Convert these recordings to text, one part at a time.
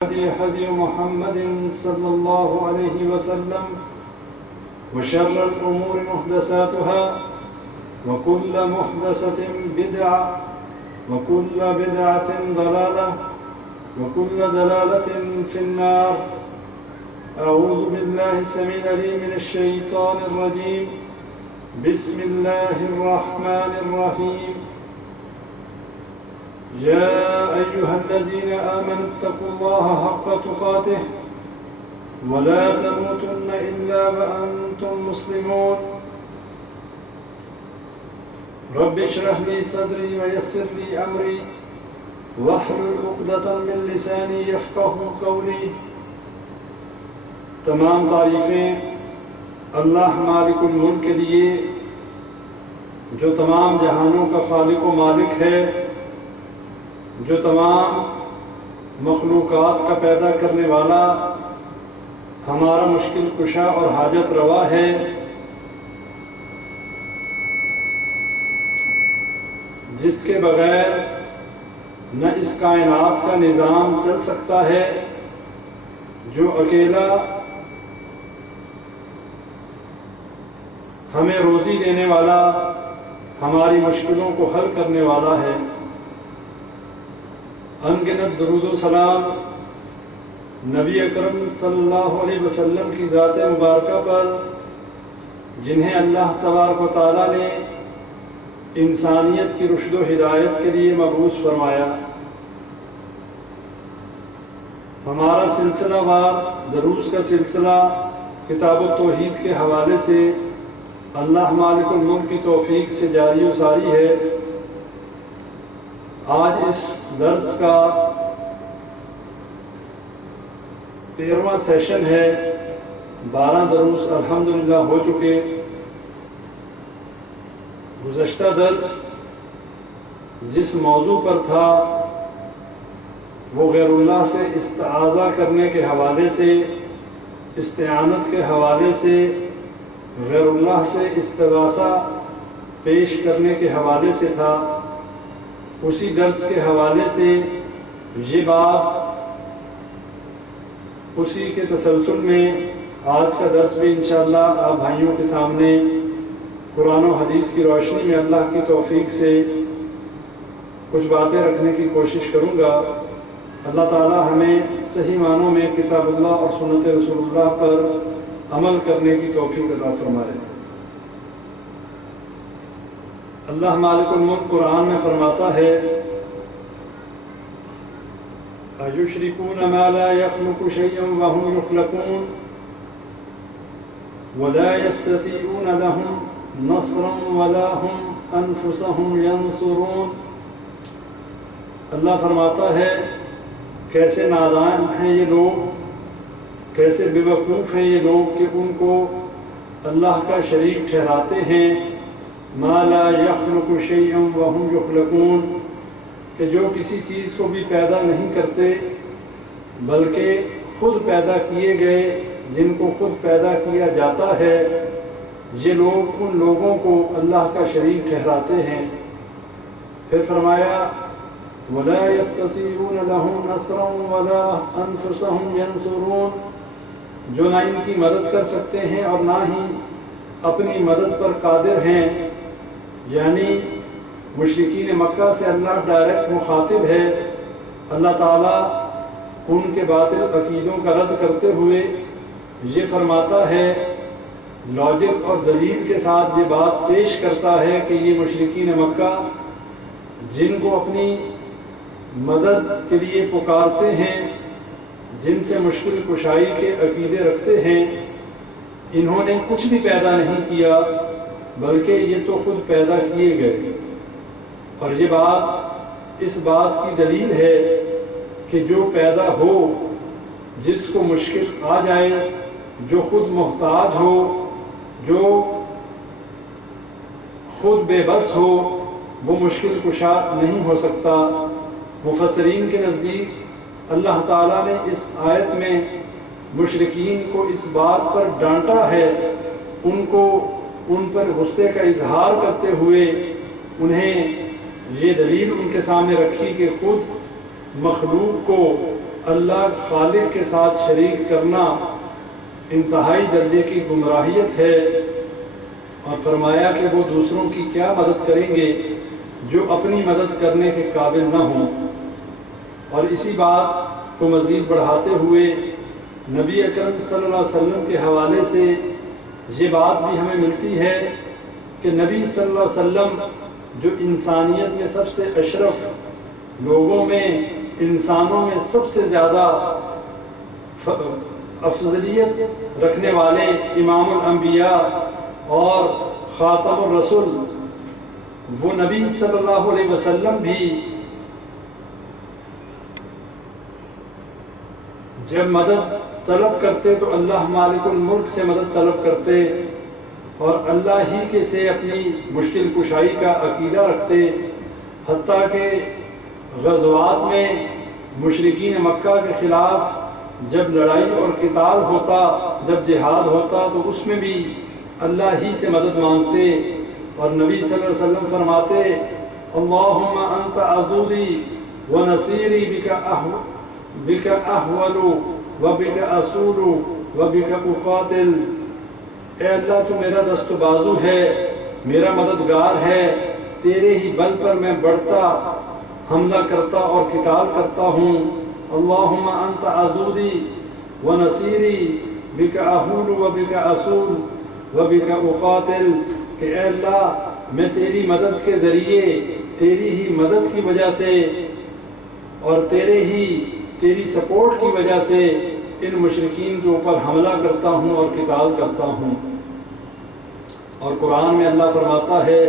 هدي محمد صلى الله عليه وسلم وشر الأمور محدثاتها وكل محدثة بدعة وكل بدعة ضلالة وكل ضلالة في النار. أعوذ بالله السميع العليم من الشيطان الرجيم. بسم الله الرحمن الرحيم. يا أيها الذين آمنوا اتقوا الله حق تقاته ولا تموتن إلا وأنتم مسلمون. رب اشرح لي صدري ويسر لي أمري واحلل عقدة من لساني يفقهوا قولي. تمام تعریفیں اللہ مالک الملک کے لیے جو تمام جہانوں کا خالق و مالک ہے، جو تمام مخلوقات کا پیدا کرنے والا، ہمارا مشکل کشا اور حاجت روا ہے. جس کے بغیر نہ اس کائنات کا نظام چل سکتا ہے، جو اکیلا ہمیں روزی دینے والا، ہماری مشکلوں کو حل کرنے والا ہے. انگنت درود و سلام نبی اکرم صلی اللہ علیہ وسلم کی ذات مبارکہ پر، جنہیں اللہ تبارک و تعالیٰ نے انسانیت کی رشد و ہدایت کے لیے مبعوث فرمایا. ہمارا سلسلہ وار دروس کا سلسلہ کتاب التوحید کے حوالے سے اللہ مالک الملک کی توفیق سے جاری و ساری ہے. آج اس درس کا 13واں سیشن ہے. 12 دروس الحمدللہ ہو چکے. گزشتہ درس جس موضوع پر تھا وہ غیر اللہ سے استعاذہ کرنے کے حوالے سے، استعانت کے حوالے سے، غیر اللہ سے استغاثہ پیش کرنے کے حوالے سے تھا. اسی درس کے حوالے سے یہ بات، اسی کے تسلسل میں آج کا درس بھی انشاءاللہ آپ بھائیوں کے سامنے قرآن و حدیث کی روشنی میں اللہ کی توفیق سے کچھ باتیں رکھنے کی کوشش کروں گا. اللہ تعالی ہمیں صحیح معنوں میں کتاب اللہ اور سنت رسول اللہ پر عمل کرنے کی توفیق عطا فرمائے. اللہ مالک الملک قرآن میں فرماتا ہے: اَيُشْرِكُونَ مَا لَا يَخْلُقُ شَيْئًا وَهُمْ يُخْلَقُونَ وَلَا يَسْتَطِيعُونَ لَهُمْ نَصْرًا وَلَا هُمْ أَنفُسَهُمْ يَنصُرُونَ. اللہ فرماتا ہے کیسے نادان ہیں یہ لوگ، کیسے بے وقوف ہیں یہ لوگ کہ ان کو اللہ کا شریک ٹھہراتے ہیں. ما لا يخلق شيئا وهم يخلقون، کہ جو کسی چیز کو بھی پیدا نہیں کرتے بلکہ خود پیدا کیے گئے، جن کو خود پیدا کیا جاتا ہے، یہ لوگ ان لوگوں کو اللہ کا شریک ٹھہراتے ہیں. پھر فرمایا: وَلَا يَسْتَطِيعُونَ لَهُمْ نَصْرًا وَلَا أَنفُسَهُمْ يَنصُرُونَ، جو نہ ان کی مدد کر سکتے ہیں اور نہ ہی اپنی مدد پر قادر ہیں. یعنی مشرکین مکہ سے اللہ ڈائریکٹ مخاطب ہے. اللہ تعالیٰ ان کے باطل عقیدوں کا رد کرتے ہوئے یہ فرماتا ہے، لاجک اور دلیل کے ساتھ یہ بات پیش کرتا ہے کہ یہ مشرکین مکہ جن کو اپنی مدد کے لیے پکارتے ہیں، جن سے مشکل کشائی کے عقیدے رکھتے ہیں، انہوں نے کچھ بھی پیدا نہیں کیا بلکہ یہ تو خود پیدا کیے گئے. اور یہ بات اس بات کی دلیل ہے کہ جو پیدا ہو، جس کو مشکل آ جائے، جو خود محتاج ہو، جو خود بے بس ہو، وہ مشکل کشا نہیں ہو سکتا. مفسرین کے نزدیک اللہ تعالیٰ نے اس آیت میں مشرکین کو اس بات پر ڈانٹا ہے، ان پر غصے کا اظہار کرتے ہوئے انہیں یہ دلیل ان کے سامنے رکھی کہ خود مخلوق کو اللہ خالق کے ساتھ شریک کرنا انتہائی درجے کی گمراہیت ہے، اور فرمایا کہ وہ دوسروں کی کیا مدد کریں گے جو اپنی مدد کرنے کے قابل نہ ہوں۔ اور اسی بات کو مزید بڑھاتے ہوئے نبی اکرم صلی اللہ علیہ وسلم کے حوالے سے یہ بات بھی ہمیں ملتی ہے کہ نبی صلی اللہ علیہ وسلم جو انسانیت میں سب سے اشرف، لوگوں میں، انسانوں میں سب سے زیادہ افضلیت رکھنے والے امام الانبیاء اور خاتم الرسول، وہ نبی صلی اللہ علیہ وسلم بھی جب مدد طلب کرتے تو اللہ مالک الملک سے مدد طلب کرتے اور اللہ ہی کے سے اپنی مشکل کشائی کا عقیدہ رکھتے، حتیٰ کہ غزوات میں مشرکین مکہ کے خلاف جب لڑائی اور قتال ہوتا، جب جہاد ہوتا تو اس میں بھی اللہ ہی سے مدد مانگتے، اور نبی صلی اللہ علیہ وسلم فرماتے اللہم انت عضدی و نصیری بک احول و بک اصول و بک اقاتل، اے اللہ تو میرا دست و بازو ہے، میرا مددگار ہے، تیرے ہی بل پر میں بڑھتا، حملہ کرتا اور قتال کرتا ہوں۔ اللہم انت عضدی و نصیری بک احول و بک اصول و بک اقاتل، کہ اے اللہ میں تیری مدد کے ذریعے، تیری ہی مدد کی وجہ سے اور تیری سپورٹ کی وجہ سے ان مشرکین کے اوپر حملہ کرتا ہوں اور قتال کرتا ہوں۔ اور قرآن میں اللہ فرماتا ہے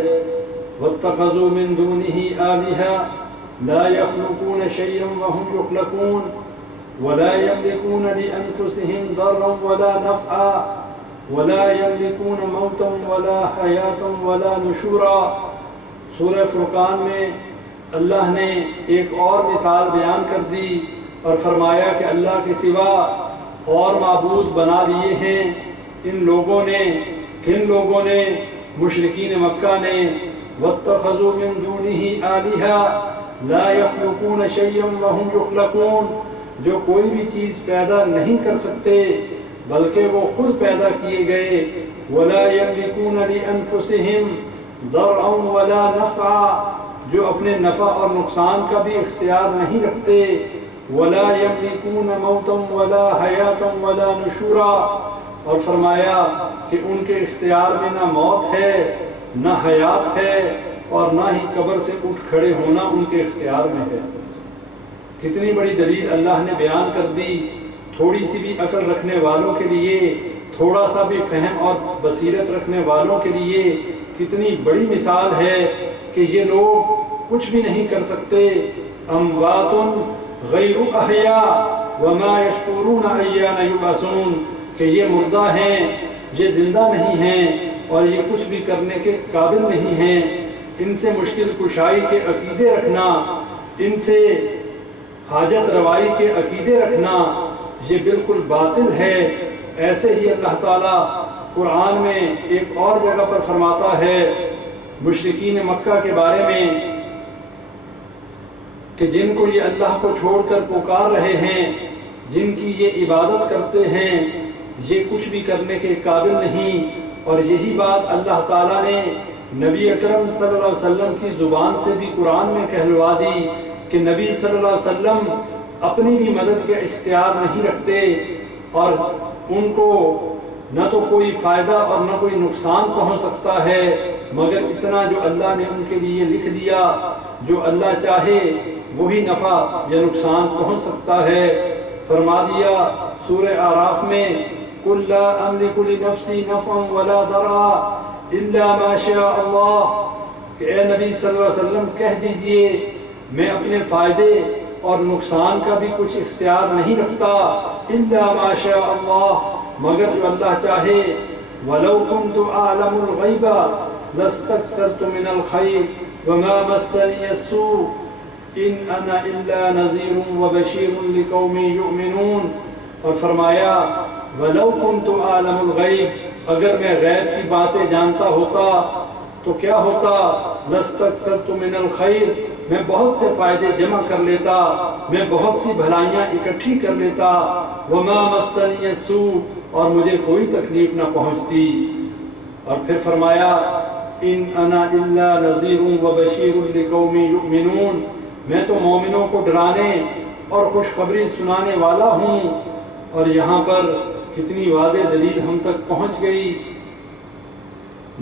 وَاتَّخَذُوا مِن دُونِهِ آلِهَةً لَا يَخْلُقُونَ شَيْئًا وَهُمْ يُخْلَقُونَ وَلَا يَمْلِكُونَ لِأَنفُسِهِمْ ضَرًّا وَلَا نَفْعًا وَلَا يَمْلِكُونَ مَوْتًا وَلَا حَيَاةً وَلَا نُشُورًا۔ سورہ فرقان میں اللہ نے ایک اور مثال بیان کر دی اور فرمایا کہ اللہ کے سوا اور معبود بنا لیے ہیں ان لوگوں نے، کن لوگوں نے؟ مشرکین مکہ نے۔ وَاتَّخَذُوا مِن دُونِهِ آلِهَةً لَا يَخْلُقُونَ شَيْئًا وَهُمْ يُخْلَقُونَ، جو کوئی بھی چیز پیدا نہیں کر سکتے بلکہ وہ خود پیدا کیے گئے۔ وَلَا يَمْلِكُونَ لِأَنفُسِهِمْ ضَرًّا وَلَا نَفْعًا، جو اپنے نفع اور نقصان کا بھی اختیار نہیں رکھتے۔ وَلَا يَمْلِكُونَ مَوْتًا وَلَا حَيَاةً وَلَا نُشُورًا، اور فرمایا کہ ان کے اختیار میں نہ موت ہے، نہ حیات ہے، اور نہ ہی قبر سے اٹھ کھڑے ہونا ان کے اختیار میں ہے۔ کتنی بڑی دلیل اللہ نے بیان کر دی، تھوڑی سی بھی عقل رکھنے والوں کے لیے، تھوڑا سا بھی فہم اور بصیرت رکھنے والوں کے لیے کتنی بڑی مثال ہے کہ یہ لوگ کچھ بھی نہیں کر سکتے۔ اموات غیر احیاء وما یشعرون ایان یبعثون، کہ یہ مردہ ہیں، یہ زندہ نہیں ہیں اور یہ کچھ بھی کرنے کے قابل نہیں ہیں۔ ان سے مشکل کشائی کے عقیدے رکھنا، ان سے حاجت روائی کے عقیدے رکھنا، یہ بالکل باطل ہے۔ ایسے ہی اللہ تعالیٰ قرآن میں ایک اور جگہ پر فرماتا ہے مشرکین مکہ کے بارے میں کہ جن کو یہ اللہ کو چھوڑ کر پکار رہے ہیں، جن کی یہ عبادت کرتے ہیں، یہ کچھ بھی کرنے کے قابل نہیں۔ اور یہی بات اللہ تعالیٰ نے نبی اکرم صلی اللہ علیہ وسلم کی زبان سے بھی قرآن میں کہلوا دی کہ نبی صلی اللہ علیہ وسلم اپنی بھی مدد کے اختیار نہیں رکھتے، اور ان کو نہ تو کوئی فائدہ اور نہ کوئی نقصان پہنچ سکتا ہے مگر اتنا جو اللہ نے ان کے لیے لکھ دیا، جو اللہ چاہے وہی نفع یا نقصان پہنچ سکتا ہے۔ فرما دیا سورہ اعراف میں قُلْ لَا أَمْلِكُ لِنَفْسِي نَفْعًا وَلَا ضَرًّا إِلَّا مَا شَاءَ اللَّهُ، کہ اے نبی صلی اللہ علیہ وسلم کہہ دیجئے میں اپنے فائدے اور نقصان کا بھی کچھ اختیار نہیں رکھتا، إِلَّا مَا شَاءَ اللَّهُ، مگر جو اللہ چاہے۔ وَلَوْ كُنْتُ أَعْلَمُ الْغَيْبَ لَاسْتَكْثَرْتُ مِنَ الْخَيْرِ وَمَا مَسَّنِيَ السُّوءُ إِنْ أَنَا إِلَّا نَذِيرٌ وَبَشِيرٌ لِقَوْمٍ يُؤْمِنُونَ، اور فرمایا وَلَوْ كُنْتُ أَعْلَمُ الْغَيْبَ، اگر میں غیب کی باتیں جانتا ہوتا تو کیا ہوتا؟ لَاسْتَكْثَرْتُ مِنَ الْخَيْرِ، میں بہت سے فائدے جمع کر لیتا، میں بہت سی بھلائیاں اکٹھی کر لیتا، وما مسنی السوء، اور مجھے کوئی تکلیف نہ پہنچتی۔ اور پھر فرمایا ان انا الا نذیر وبشیر لقوم یؤمنون، میں تو مومنوں کو ڈرانے اور خوشخبری سنانے والا ہوں۔ اور یہاں پر کتنی واضح دلیل ہم تک پہنچ گئی۔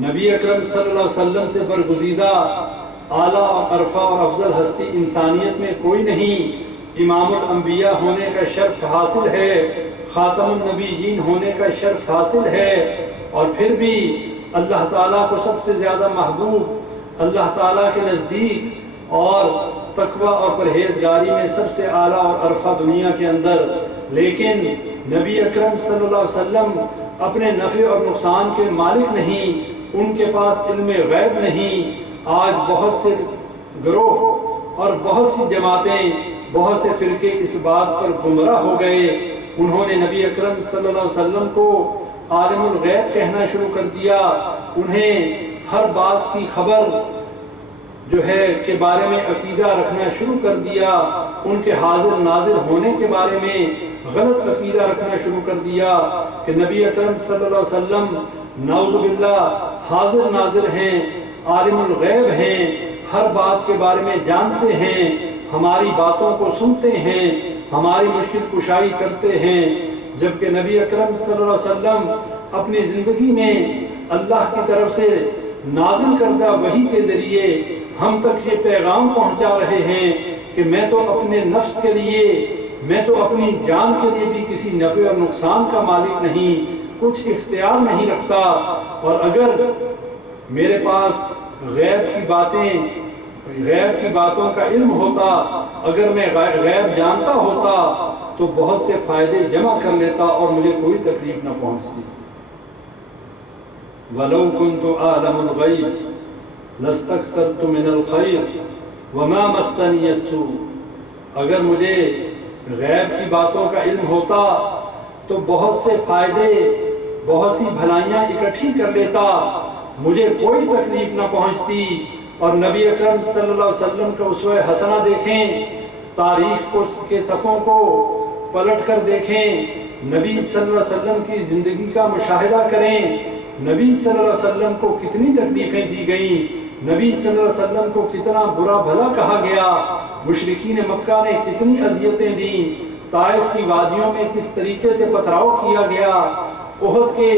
نبی اکرم صلی اللہ علیہ وسلم سے برگزیدہ اعلیٰ اور عرفہ اور افضل ہستی انسانیت میں کوئی نہیں۔ امام الانبیاء ہونے کا شرف حاصل ہے، خاتم النبیین ہونے کا شرف حاصل ہے، اور پھر بھی اللہ تعالیٰ کو سب سے زیادہ محبوب، اللہ تعالیٰ کے نزدیک اور تقوی اور پرہیزگاری میں سب سے اعلیٰ اور عرفہ دنیا کے اندر۔ لیکن نبی اکرم صلی اللہ علیہ وسلم اپنے نفع اور نقصان کے مالک نہیں، ان کے پاس علم غیب نہیں۔ آج بہت سے گروہ اور بہت سی جماعتیں، بہت سے فرقے اس بات پر گمراہ ہو گئے، انہوں نے نبی اکرم صلی اللہ علیہ وسلم کو عالم الغیب کہنا شروع کر دیا، انہیں ہر بات کی خبر جو ہے کے بارے میں عقیدہ رکھنا شروع کر دیا، ان کے حاضر ناظر ہونے کے بارے میں غلط عقیدہ رکھنا شروع کر دیا کہ نبی اکرم صلی اللہ علیہ وسلم نعوذ باللہ حاضر ناظر ہیں، عالم الغیب ہیں، ہر بات کے بارے میں جانتے ہیں، ہماری باتوں کو سنتے ہیں، ہماری مشکل کشائی کرتے ہیں، جبکہ نبی اکرم صلی اللہ علیہ وسلم اپنی زندگی میں اللہ کی طرف سے نازل کردہ وحی کے ذریعے ہم تک یہ پیغام پہنچا رہے ہیں کہ میں تو اپنے نفس کے لیے، میں تو اپنی جان کے لیے بھی کسی نفع اور نقصان کا مالک نہیں، کچھ اختیار نہیں رکھتا، اور اگر میرے پاس غیب کی باتوں کا علم ہوتا، اگر میں غیب جانتا ہوتا تو بہت سے فائدے جمع کر لیتا اور مجھے کوئی تکلیف نہ پہنچتی۔ وَلَوْ كُنْتُ أَعْلَمُ الْغَيْبَ لَاسْتَكْثَرْتُ مِنَ الْخَيْرِ وَمَا مَسَّنِيَ السُّوءُ، اگر مجھے غیب کی باتوں کا علم ہوتا تو بہت سے فائدے، بہت سی بھلائیاں اکٹھی کر لیتا، مجھے کوئی تکلیف نہ پہنچتی۔ اور نبی اکرم صلی اللہ علیہ وسلم کا اسوہ حسنہ دیکھیں، تاریخ کے صفوں کو پلٹ کر دیکھیں، نبی صلی اللہ علیہ وسلم کی زندگی کا مشاہدہ کریں، نبی صلی اللہ علیہ وسلم کو کتنی تکلیفیں دی گئیں، نبی صلی اللہ علیہ وسلم کو کتنا برا بھلا کہا گیا، مشرکین مکہ نے کتنی اذیتیں دیں، طائف کی وادیوں میں کس طریقے سے پتھراؤ کیا گیا، احد کے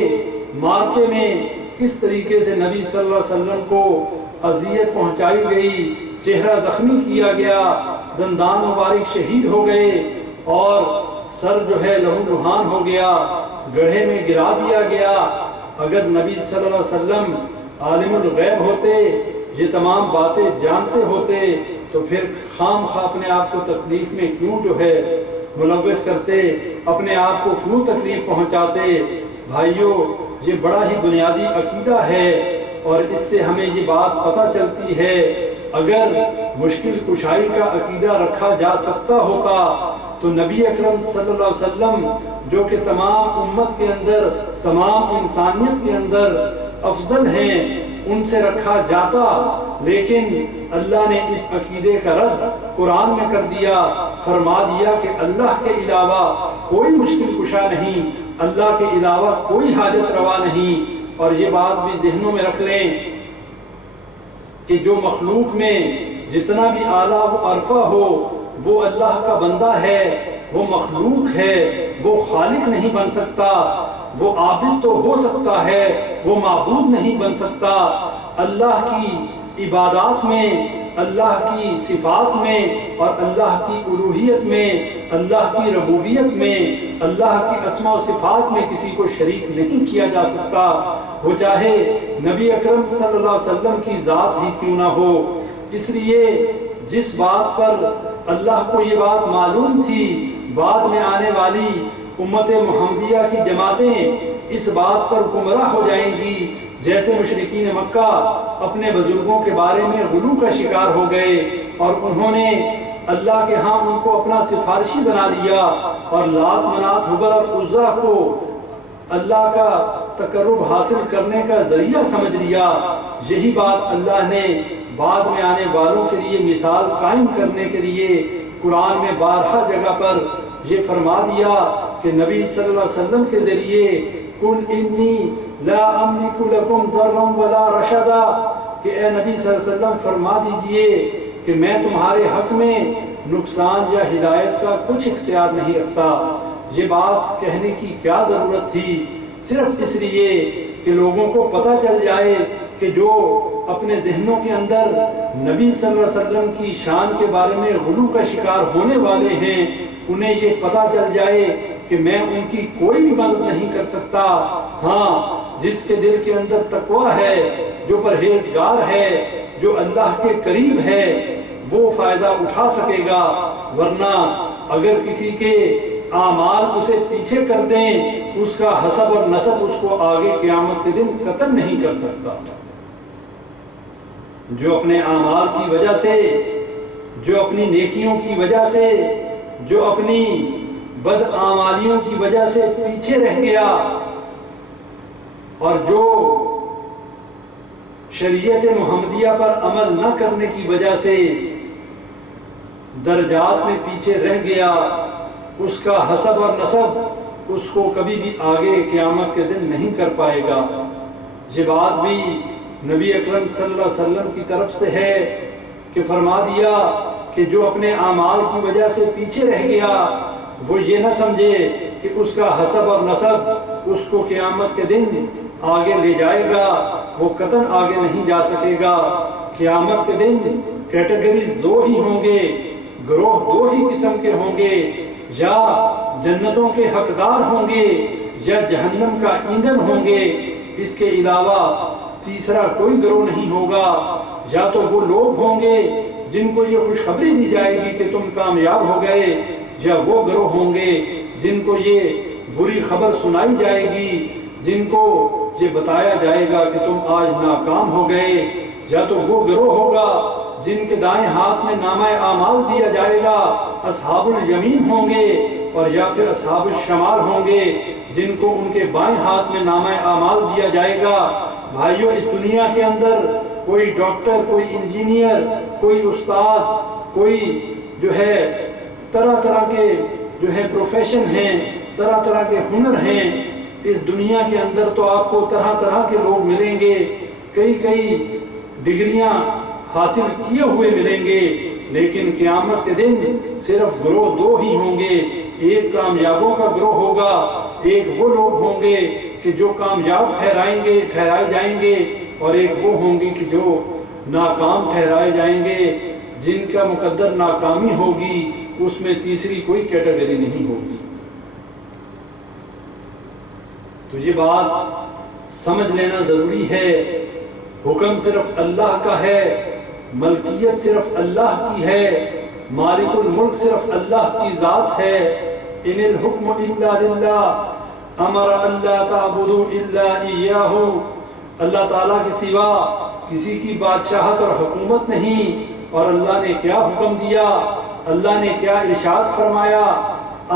معرکے میں کس طریقے سے نبی صلی اللہ علیہ وسلم کو اذیت پہنچائی گئی، چہرہ زخمی کیا گیا، دندان مبارک شہید ہو گئے، اور سر جو ہے لہو لہان ہو گیا، گڑھے میں گرا دیا گیا۔ اگر نبی صلی اللہ علیہ وسلم عالم الغیب ہوتے، یہ تمام باتیں جانتے ہوتے، تو پھر خام خواہ اپنے آپ کو تکلیف میں کیوں جو ہے ملوث کرتے، اپنے آپ کو کیوں تکلیف پہنچاتے؟ بھائیوں، یہ بڑا ہی بنیادی عقیدہ ہے، اور اس سے ہمیں یہ بات پتہ چلتی ہے، اگر مشکل کشائی کا عقیدہ رکھا جا سکتا ہوتا تو نبی اکرم صلی اللہ علیہ وسلم جو کہ تمام امت کے اندر، تمام انسانیت کے اندر افضل ہیں، ان سے رکھا جاتا، لیکن اللہ نے اس عقیدے کا رد قرآن میں کر دیا، فرما دیا کہ اللہ کے علاوہ کوئی مشکل کشا نہیں، اللہ کے علاوہ کوئی حاجت روا نہیں۔ اور یہ بات بھی ذہنوں میں رکھ لیں کہ جو مخلوق میں جتنا بھی اعلیٰ و عرفہ ہو وہ اللہ کا بندہ ہے، وہ مخلوق ہے، وہ خالق نہیں بن سکتا، وہ عابد تو ہو سکتا ہے، وہ معبود نہیں بن سکتا۔ اللہ کی عبادات میں، اللہ کی صفات میں، اور اللہ کی الوہیت میں، اللہ کی ربوبیت میں، اللہ کی اسماء و صفات میں کسی کو شریک نہیں کیا جا سکتا، وہ چاہے نبی اکرم صلی اللہ علیہ وسلم کی ذات ہی کیوں نہ ہو۔ اس لیے جس بات پر اللہ کو یہ بات معلوم تھی، بعد میں آنے والی امت محمدیہ کی جماعتیں اس بات پر گمراہ ہو جائیں گی، جیسے مشرکین مکہ اپنے بزرگوں کے بارے میں غلو کا شکار ہو گئے، اور انہوں نے اللہ کے ہاں ان کو اپنا سفارشی بنا لیا، اور لات منات حبل اور عزا کو اللہ کا تقرب حاصل کرنے کا ذریعہ سمجھ لیا۔ یہی بات اللہ نے بعد میں آنے والوں کے لیے مثال قائم کرنے کے لیے قرآن میں بارہا جگہ پر یہ فرما دیا کہ نبی صلی اللہ علیہ وسلم کے ذریعے قل انی لا املک لکم ضرا ولا رشدا، کہ اے نبی صلی اللہ علیہ وسلم فرما دیجئے کہ میں تمہارے حق میں نقصان یا ہدایت کا کچھ اختیار نہیں رکھتا۔ یہ بات کہنے کی کیا ضرورت تھی؟ صرف اس لیے کہ لوگوں کو پتہ چل جائے کہ جو اپنے ذہنوں کے اندر نبی صلی اللہ علیہ وسلم کی شان کے بارے میں غلو کا شکار ہونے والے ہیں، انہیں یہ پتہ چل جائے کہ میں ان کی کوئی بھی مدد نہیں کر سکتا۔ ہاں، جس کے دل کے اندر تقوی ہے، جو پرہیزگار ہے، جو اللہ کے قریب ہے، وہ فائدہ اٹھا سکے گا، ورنہ اگر کسی کے اعمال اسے پیچھے کر دیں، اس کا حسب اور نسب اس کو آگے قیامت کے دن قتل نہیں کر سکتا۔ جو اپنے اعمال کی وجہ سے، جو اپنی نیکیوں کی وجہ سے، جو اپنی بدعمالیوں کی وجہ سے پیچھے رہ گیا، اور جو شریعت محمدیہ پر عمل نہ کرنے کی وجہ سے درجات میں پیچھے رہ گیا، اس کا حسب اور نسب اس کو کبھی بھی آگے قیامت کے دن نہیں کر پائے گا۔ یہ بات بھی نبی اکرم صلی اللہ علیہ وسلم کی طرف سے ہے کہ فرما دیا کہ جو اپنے اعمال کی وجہ سے پیچھے رہ گیا، وہ یہ نہ سمجھے کہ اس کا حسب اور نسب اس کو قیامت کے دن آگے لے جائے گا، وہ قطعاً آگے نہیں جا سکے گا۔ قیامت کے دن کیٹیگریز دو ہی ہوں گے، گروہ دو ہی قسم کے ہوں گے، یا جنتوں کے حقدار ہوں گے یا جہنم کا ایندھن ہوں گے۔ اس کے علاوہ تیسرا کوئی گروہ نہیں ہوگا۔ یا تو وہ لوگ ہوں گے جن کو یہ خوشخبری دی جائے گی کہ تم کامیاب ہو گئے، یا وہ گروہ ہوں گے جن کو یہ بری خبر سنائی جائے گی، جن کو یہ بتایا جائے گا کہ تم آج ناکام ہو گئے۔ یا تو وہ گروہ ہوگا جن کے دائیں ہاتھ میں نامہ اعمال دیا جائے گا، اصحاب الیمین ہوں گے، اور یا پھر اصحاب الشمال ہوں گے جن کو ان کے بائیں ہاتھ میں نامہ اعمال دیا جائے گا۔ بھائیو، اس دنیا کے اندر کوئی ڈاکٹر، کوئی انجینئر، کوئی استاد، کوئی جو ہے طرح طرح کے جو ہے پروفیشن ہیں، طرح طرح کے ہنر ہیں۔ اس دنیا کے اندر تو آپ کو طرح طرح کے لوگ ملیں گے، کئی کئی ڈگریاں حاصل کیے ہوئے ملیں گے، لیکن قیامت کے دن صرف گروہ دو ہی ہوں گے۔ ایک کامیابوں کا گروہ ہوگا، ایک وہ لوگ ہوں گے کہ جو کامیاب ٹھہرائے جائیں گے، اور ایک وہ ہوں گے کہ جو ناکام ٹھہرائے جائیں گے، جن کا مقدر ناکامی ہوگی۔ اس میں تیسری کوئی کیٹیگری نہیں ہوگی۔ تو یہ بات سمجھ لینا ضروری ہے، حکم صرف اللہ کا ہے، ملکیت صرف اللہ کی ہے، مالک الملک صرف اللہ کی ذات ہے۔ ان الحکم الا للہ امر اللہ تعبدوا الا ایاہ، اللہ تعالیٰ کے سوا کسی کی بادشاہت اور حکومت نہیں۔ اور اللہ نے کیا حکم دیا، اللہ نے کیا ارشاد فرمایا؟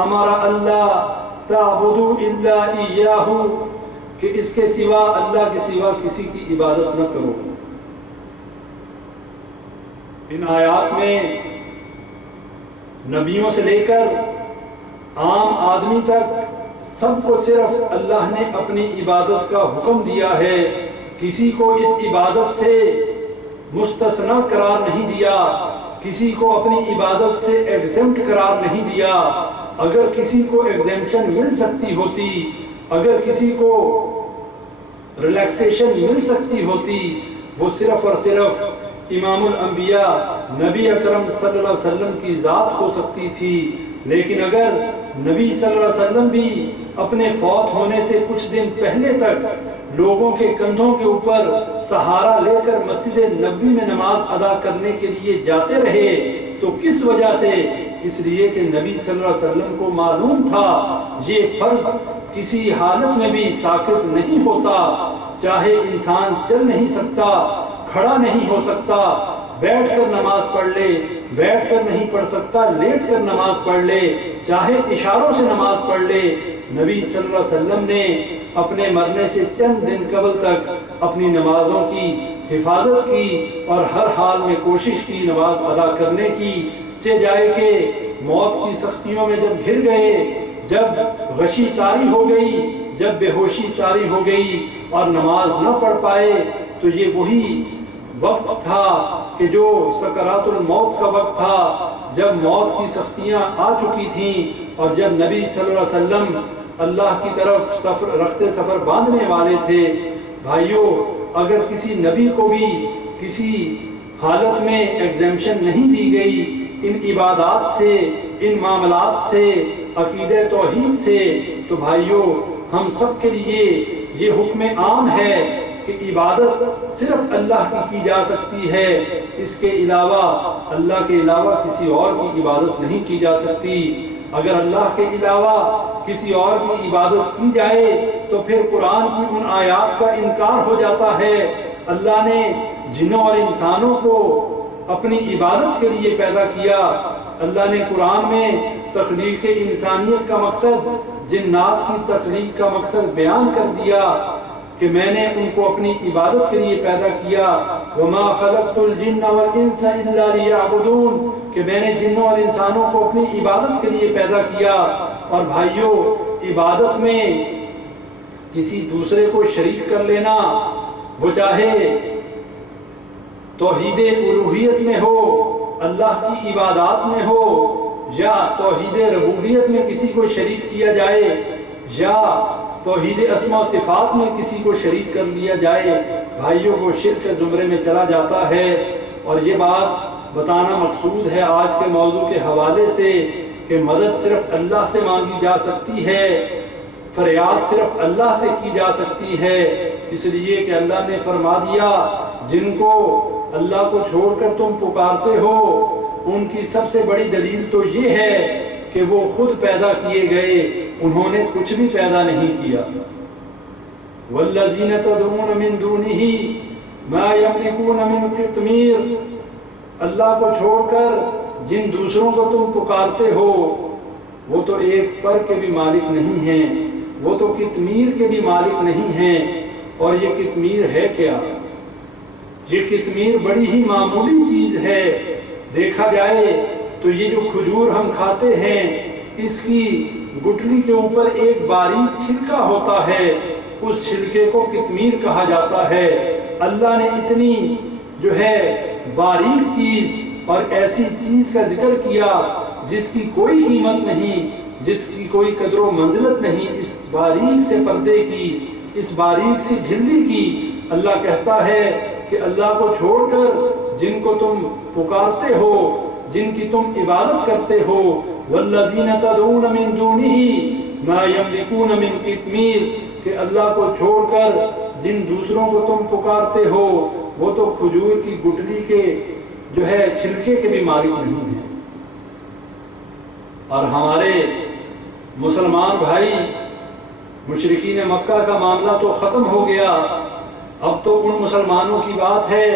امر اللہ تعبدوا الا ایاہ، کہ اس کے سوا، اللہ کے سوا کسی کی عبادت نہ کرو۔ ان آیات میں نبیوں سے لے کر عام آدمی تک سب کو صرف اللہ نے اپنی عبادت کا حکم دیا ہے، کسی کو اس عبادت سے مستثنی قرار نہیں دیا، کسی کو اپنی عبادت سے ایگزمپٹ قرار نہیں دیا۔ اگر کسی کو ایگزمپشن مل سکتی ہوتی، اگر کسی کو ریلیکسیشن مل سکتی ہوتی، وہ صرف اور صرف امام الانبیاء نبی اکرم صلی اللہ علیہ وسلم کی ذات ہو سکتی تھی۔ لیکن اگر نبی صلی اللہ علیہ وسلم بھی اپنے فوت ہونے سے کچھ دن پہلے تک لوگوں کے کندھوں کے اوپر سہارا لے کر مسجد نبوی میں نماز ادا کرنے کے لیے جاتے رہے، تو کس وجہ سے؟ اس لیے کہ نبی صلی اللہ علیہ وسلم کو معلوم تھا یہ فرض کسی حالت میں بھی ساقط نہیں ہوتا، چاہے انسان چل نہیں سکتا، کھڑا نہیں ہو سکتا، بیٹھ کر نماز پڑھ لے، بیٹھ کر نہیں پڑھ سکتا، لیٹ کر نماز پڑھ لے، چاہے اشاروں سے نماز پڑھ لے۔ نبی صلی اللہ علیہ وسلم نے اپنے مرنے سے چند دن قبل تک اپنی نمازوں کی حفاظت کی اور ہر حال میں کوشش کی نماز ادا کرنے کی، چہ جائے کہ موت کی سختیوں میں جب گھر گئے، جب غشی طاری ہو گئی، جب بے ہوشی طاری ہو گئی اور نماز نہ پڑھ پائے، تو یہ وہی وقت تھا کہ جو سکرات الموت کا وقت تھا، جب موت کی سختیاں آ چکی تھیں اور جب نبی صلی اللہ علیہ وسلم اللہ کی طرف رخت سفر باندھنے والے تھے۔ بھائیوں، اگر کسی نبی کو بھی کسی حالت میں ایگزیمشن نہیں دی گئی ان عبادات سے، ان معاملات سے، عقیدہ توحید سے، تو بھائیوں ہم سب کے لیے یہ حکم عام ہے کہ عبادت صرف اللہ کی جا سکتی ہے، اس کے علاوہ اللہ کے علاوہ کسی اور کی عبادت نہیں کی جا سکتی۔ اگر اللہ کے علاوہ کسی اور کی عبادت کی جائے تو پھر قرآن کی ان آیات کا انکار ہو جاتا ہے۔ اللہ نے جنوں اور انسانوں کو اپنی عبادت کے لیے پیدا کیا۔ اللہ نے قرآن میں تخلیق انسانیت کا مقصد، جنات کی تخلیق کا مقصد بیان کر دیا کہ میں نے ان کو اپنی عبادت کے لیے پیدا کیا۔ وَمَا خَلَقْتُ الْجِنَّ وَالْإِنسَ إِلَّا لِيَعْبُدُونَ، کہ میں نے جنوں اور انسانوں کو اپنی عبادت کے لیے پیدا کیا۔ اور بھائیوں، عبادت میں کسی دوسرے کو شریک کر لینا، وہ چاہے توحید الوہیت میں ہو، اللہ کی عبادات میں ہو، یا توحید ربوبیت میں کسی کو شریک کیا جائے، یا توحید اسماء و صفات میں کسی کو شریک کر لیا جائے، بھائیوں کو شرک کے زمرے میں چلا جاتا ہے۔ اور یہ بات بتانا مقصود ہے آج کے موضوع کے حوالے سے کہ مدد صرف اللہ سے مانگی جا سکتی ہے، فریاد صرف اللہ سے کی جا سکتی ہے، اس لیے کہ اللہ نے فرما دیا جن کو اللہ کو چھوڑ کر تم پکارتے ہو ان کی سب سے بڑی دلیل تو یہ ہے کہ وہ خود پیدا کیے گئے، انہوں نے کچھ بھی پیدا نہیں کیا۔ وَالَّذِينَ تَدْعُونَ مِن دُونِهِ مَا يَمْلِكُونَ مِن قِطْمِيرٍ، اللہ کو چھوڑ کر جن دوسروں کو تم پکارتے ہو وہ تو ایک پر کے بھی مالک نہیں ہیں، وہ تو قطمیر کے بھی مالک نہیں ہیں۔ اور یہ قطمیر ہے کیا؟ یہ قطمیر بڑی ہی معمولی چیز ہے۔ دیکھا جائے تو یہ جو کھجور ہم کھاتے ہیں اس کی گٹلی کے اوپر ایک باریک چھلکا ہوتا ہے، اس چھلکے کو قطمیر کہا جاتا ہے۔ اللہ نے اتنی جو ہے باریک چیز اور ایسی چیز کا ذکر کیا جس کی کوئی قیمت نہیں، جس کی کوئی قدر و منزلت نہیں، اس باریک سے پردے کی، اس باریک سی جھلی کی۔ اللہ کہتا ہے کہ اللہ کو چھوڑ کر جن کو تم پکارتے ہو، جن کی تم عبادت کرتے ہو، والذین تدعون من دونہ ما یملکون من قطمیر، کہ اللہ کو چھوڑ کر جن دوسروں کو تم پکارتے ہو وہ تو کھجور کی گٹلی کے جو ہے چھلکے کے بھی مالک نہیں ہیں۔ اور ہمارے مسلمان بھائی، مشرکین مکہ کا معاملہ تو ختم ہو گیا، اب تو ان مسلمانوں کی بات ہے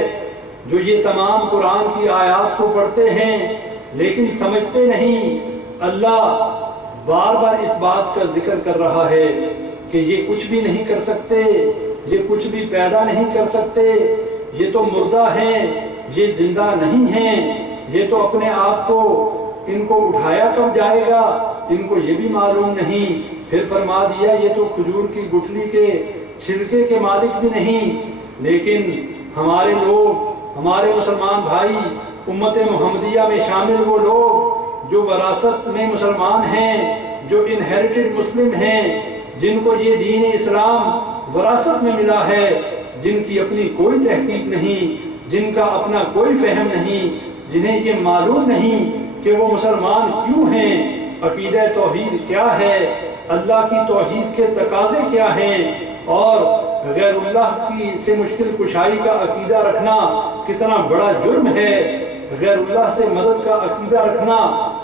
جو یہ تمام قرآن کی آیات کو پڑھتے ہیں لیکن سمجھتے نہیں۔ اللہ بار بار اس بات کا ذکر کر رہا ہے کہ یہ کچھ بھی نہیں کر سکتے، یہ کچھ بھی پیدا نہیں کر سکتے، یہ تو مردہ ہیں، یہ زندہ نہیں ہیں، یہ تو اپنے آپ کو، ان کو اٹھایا کب جائے گا ان کو یہ بھی معلوم نہیں۔ پھر فرما دیا یہ تو کھجور کی گٹھلی کے چھلکے کے مالک بھی نہیں۔ لیکن ہمارے لوگ، ہمارے مسلمان بھائی، امت محمدیہ میں شامل وہ لوگ جو وراثت میں مسلمان ہیں، جو انہیریٹڈ مسلم ہیں، جن کو یہ دین اسلام وراثت میں ملا ہے، جن کی اپنی کوئی تحقیق نہیں، جن کا اپنا کوئی فہم نہیں، جنہیں یہ معلوم نہیں کہ وہ مسلمان کیوں ہیں، عقیدہ توحید کیا ہے، اللہ کی توحید کے تقاضے کیا ہیں، اور غیر اللہ کی سے مشکل کشائی کا عقیدہ رکھنا کتنا بڑا جرم ہے، غیر اللہ سے مدد کا عقیدہ رکھنا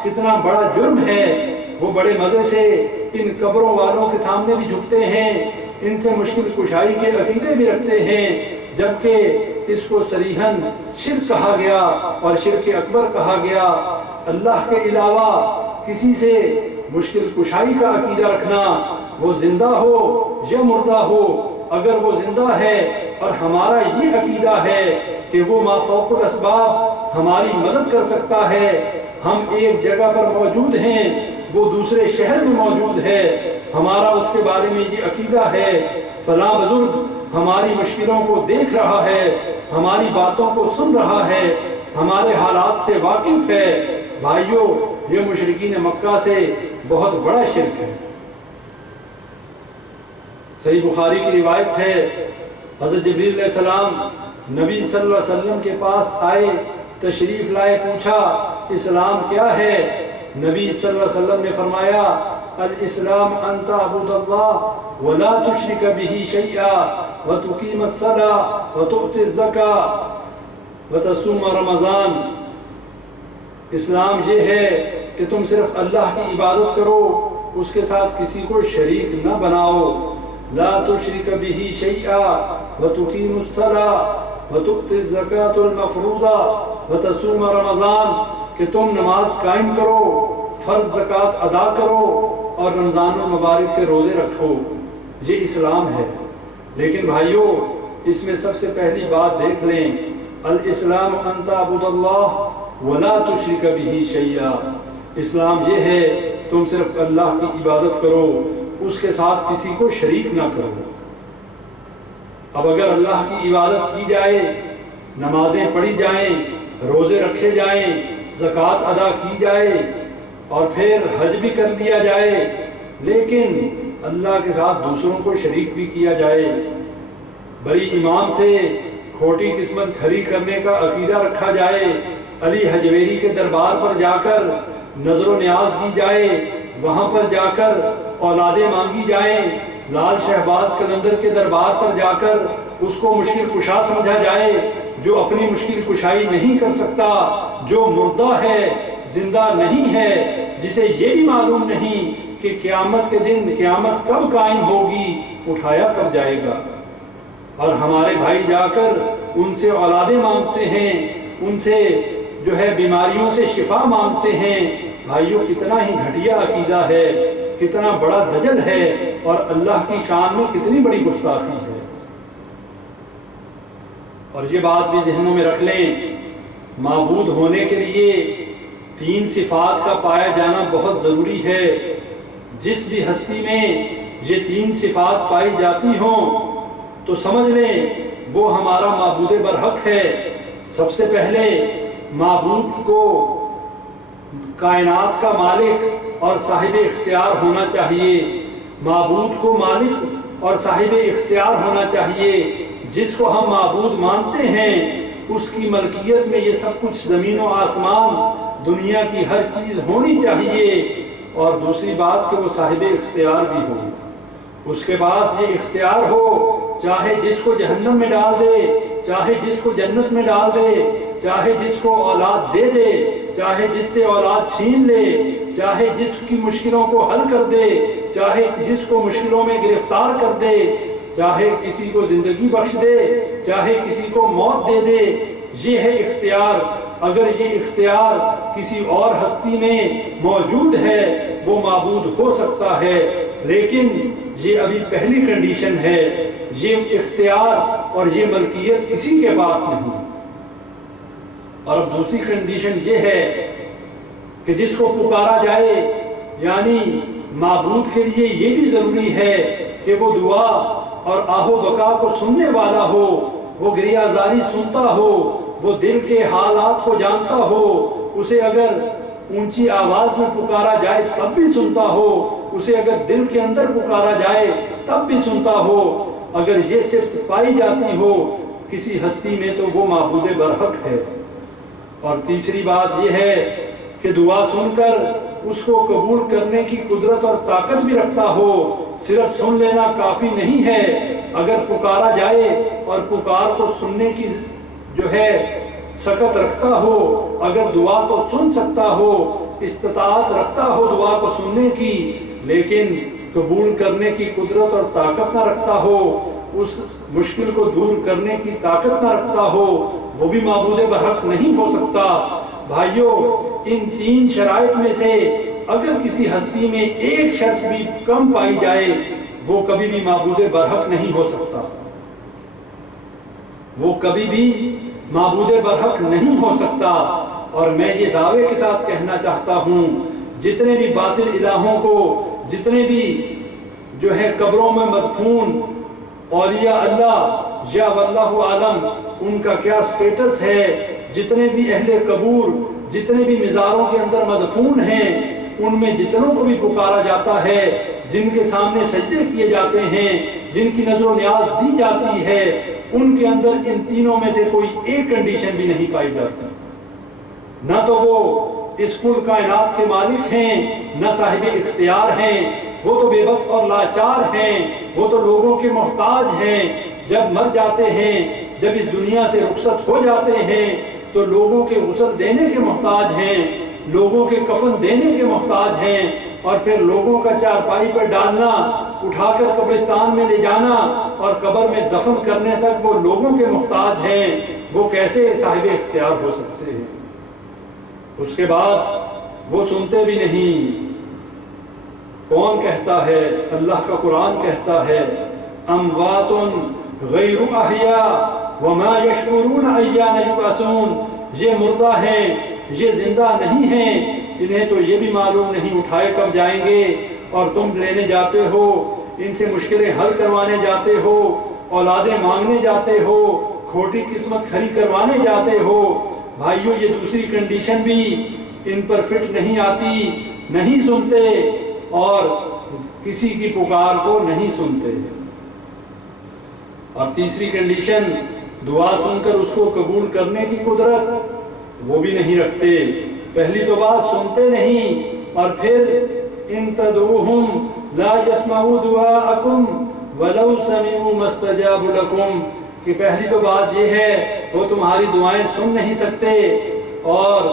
کتنا بڑا جرم ہے۔ وہ بڑے مزے سے ان قبروں والوں کے سامنے بھی جھکتے ہیں، ان سے مشکل کشائی کے عقیدے بھی رکھتے ہیں، جبکہ اس کو صریحاً شرک کہا گیا اور شرک اکبر کہا گیا۔ اللہ کے علاوہ کسی سے مشکل کشائی کا عقیدہ رکھنا، وہ زندہ ہو یا مردہ ہو، اگر وہ زندہ ہے اور ہمارا یہ عقیدہ ہے کہ وہ ما فوق الاسباب ہماری مدد کر سکتا ہے. ہم ایک جگہ پر موجود ہیں، وہ دوسرے شہر میں موجود ہے، ہمارا اس کے بارے میں یہ عقیدہ ہے. فلاں بزرگ ہماری مشکلوں کو دیکھ رہا ہے، ہماری باتوں کو سن رہا ہے، ہمارے حالات سے واقف ہے. بھائیو، یہ مشرکین مکہ سے بہت بڑا شرک ہے. صحیح بخاری کی روایت ہے، حضرت جبریل علیہ السلام نبی صلی اللہ علیہ وسلم کے پاس آئے، تشریف لائے، پوچھا اسلام کیا ہے؟ نبی صلی اللہ علیہ وسلم نے فرمایا الاسلام ان تعبد اللہ ولا تشرک به شیئا وتقیم الصلاۃ وتؤتی الزکاۃ وتصوم رمضان. اسلام یہ ہے کہ تم صرف اللہ کی عبادت کرو، اس کے ساتھ کسی کو شریک نہ بناؤ. لا تشرک به شیئا وتقیم الصلاۃ وتؤتی الزکاۃ المفروضہ وتصوم رمضان، کہ تم نماز قائم کرو، فرض زکوٰۃ ادا کرو اور رمضان المبارک کے روزے رکھو. یہ اسلام ہے. لیکن بھائیو، اس میں سب سے پہلی بات دیکھ لیں، الاسلام ان تعبد اللہ ولا تشرک به شیئا. اسلام یہ ہے تم صرف اللہ کی عبادت کرو، اس کے ساتھ کسی کو شریک نہ کرو. اب اگر اللہ کی عبادت کی جائے، نمازیں پڑھی جائیں، روزے رکھے جائیں، زکوٰۃ ادا کی جائے اور پھر حج بھی کر لیا جائے، لیکن اللہ کے ساتھ دوسروں کو شریک بھی کیا جائے، بڑی امام سے کھوٹی قسمت کھری کرنے کا عقیدہ رکھا جائے، علی حجویری کے دربار پر جا کر نظر و نیاز دی جائے، وہاں پر جا کر اولادیں مانگی جائیں، لال شہباز قلندر کے دربار پر جا کر اس کو مشکل کشا سمجھا جائے، جو اپنی مشکل کشائی نہیں کر سکتا، جو مردہ ہے، زندہ نہیں ہے، جسے یہ بھی معلوم نہیں کہ قیامت کے دن قیامت کب قائم ہوگی، اٹھایا کب جائے گا. اور ہمارے بھائی جا کر ان سے اولادیں مانگتے ہیں، ان سے جو ہے بیماریوں سے شفا مانگتے ہیں. بھائیوں، کتنا ہی گھٹیا عقیدہ ہے، کتنا بڑا دجل ہے، اور اللہ کی شان میں کتنی بڑی گستاخی ہے. اور یہ بات بھی ذہنوں میں رکھ لیں، معبود ہونے کے لیے 3 صفات کا پایا جانا بہت ضروری ہے. جس بھی ہستی میں یہ 3 صفات پائی جاتی ہوں تو سمجھ لیں وہ ہمارا معبود برحق ہے. سب سے پہلے معبود کو کائنات کا مالک اور صاحب اختیار ہونا چاہیے. معبود کو مالک اور صاحب اختیار ہونا چاہیے. جس کو ہم معبود مانتے ہیں اس کی ملکیت میں یہ سب کچھ، زمین و آسمان، دنیا کی ہر چیز ہونی چاہیے. اور دوسری بات کہ وہ صاحب اختیار بھی ہو، اس کے پاس یہ اختیار ہو، چاہے جس کو جہنم میں ڈال دے، چاہے جس کو جنت میں ڈال دے، چاہے جس کو اولاد دے دے، چاہے جس سے اولاد چھین لے، چاہے جس کی مشکلوں کو حل کر دے، چاہے جس کو مشکلوں میں گرفتار کر دے، چاہے کسی کو زندگی بخش دے، چاہے کسی کو موت دے دے. یہ ہے اختیار. اگر یہ اختیار کسی اور ہستی میں موجود ہے وہ معبود ہو سکتا ہے، لیکن یہ ابھی پہلی کنڈیشن ہے. یہ اختیار اور یہ ملکیت کسی کے پاس نہیں. اور اب دوسری کنڈیشن یہ ہے کہ جس کو پکارا جائے، یعنی معبود کے لیے یہ بھی ضروری ہے کہ وہ دعا اور آہ و بکا کو سننے والا ہو، وہ گریہ زاری سنتا ہو، وہ دل کے حالات کو جانتا ہو. اسے اگر اونچی آواز میں پکارا جائے تب بھی سنتا ہو، اسے اگر دل کے اندر پکارا جائے تب بھی سنتا ہو. اگر یہ صفت پائی جاتی ہو کسی ہستی میں تو وہ معبود برحق ہے. اور تیسری بات یہ ہے کہ دعا سن کر اس کو قبول کرنے کی قدرت اور طاقت بھی رکھتا ہو. صرف سن لینا کافی نہیں ہے. اگر پکارا جائے اور پکار کو سننے کی جو ہے سکت رکھتا ہو، اگر دعا کو سن سکتا ہو، استطاعت رکھتا ہو دعا کو سننے کی، لیکن قبول کرنے کی قدرت اور طاقت نہ رکھتا ہو، اس مشکل کو دور کرنے کی طاقت نہ رکھتا ہو، وہ بھی معبود برحق نہیں ہو سکتا. بھائیوں، ان 3 شرائط میں سے اگر کسی ہستی میں ایک شرط بھی کم پائی جائے وہ کبھی بھی معبود برحق نہیں ہو سکتا. وہ کبھی بھی معبود برحق نہیں ہو سکتا۔ اور میں یہ دعوے کے ساتھ کہنا چاہتا ہوں، جتنے بھی باطل الہوں کو، جتنے بھی جو ہے قبروں میں مدفون اولیاء اللہ یا واللہ عالم ان کا کیا سٹیٹس ہے، جتنے بھی اہل قبور، جتنے بھی مزاروں کے اندر مدفون ہیں، ان میں جتنوں کو بھی پکارا جاتا ہے، جن کے سامنے سجدے کیے جاتے ہیں، جن کی نظر و نیاز دی جاتی ہے، ان کے اندر ان تینوں میں سے کوئی ایک کنڈیشن بھی نہیں پائی جاتی۔ نہ تو وہ اس کل کائنات کے مالک ہیں، نہ صاحب اختیار ہیں، وہ تو بے بس اور لاچار ہیں، وہ تو لوگوں کے محتاج ہیں۔ جب مر جاتے ہیں، جب اس دنیا سے رخصت ہو جاتے ہیں تو لوگوں کے غسل دینے کے محتاج ہیں، لوگوں کے کفن دینے کے محتاج ہیں، اور پھر لوگوں کا چارپائی پر ڈالنا، اٹھا کر قبرستان میں لے جانا اور قبر میں دفن کرنے تک وہ لوگوں کے محتاج ہیں۔ وہ کیسے صاحب اختیار ہو سکتے ہیں؟ اس کے بعد وہ سنتے بھی نہیں۔ کون کہتا ہے؟ اللہ کا قرآن کہتا ہے اموات غیر احیاء وما یشعرون ایان یبعثون، یہ مردہ ہیں، یہ زندہ نہیں ہیں، انہیں تو یہ بھی معلوم نہیں اٹھائے کب جائیں گے، اور تم لینے جاتے ہو، ان سے مشکلیں حل کروانے جاتے ہو، اولادیں مانگنے جاتے ہو، کھوٹی قسمت کھری کروانے جاتے ہو۔ بھائیو، یہ دوسری کنڈیشن بھی ان پر فٹ نہیں آتی، نہیں سنتے اور کسی کی پکار کو نہیں سنتے۔ اور تیسری کنڈیشن، دعا سن کر اس کو قبول کرنے کی قدرت، وہ بھی نہیں رکھتے۔ پہلی تو بات سنتے نہیں، اور پھر ان تدعوہم لا يسمعوا دعاءکم ولو سمعوا ما استجابوا لکم، کہ پہلی تو بات یہ ہے وہ تمہاری دعائیں سن نہیں سکتے، اور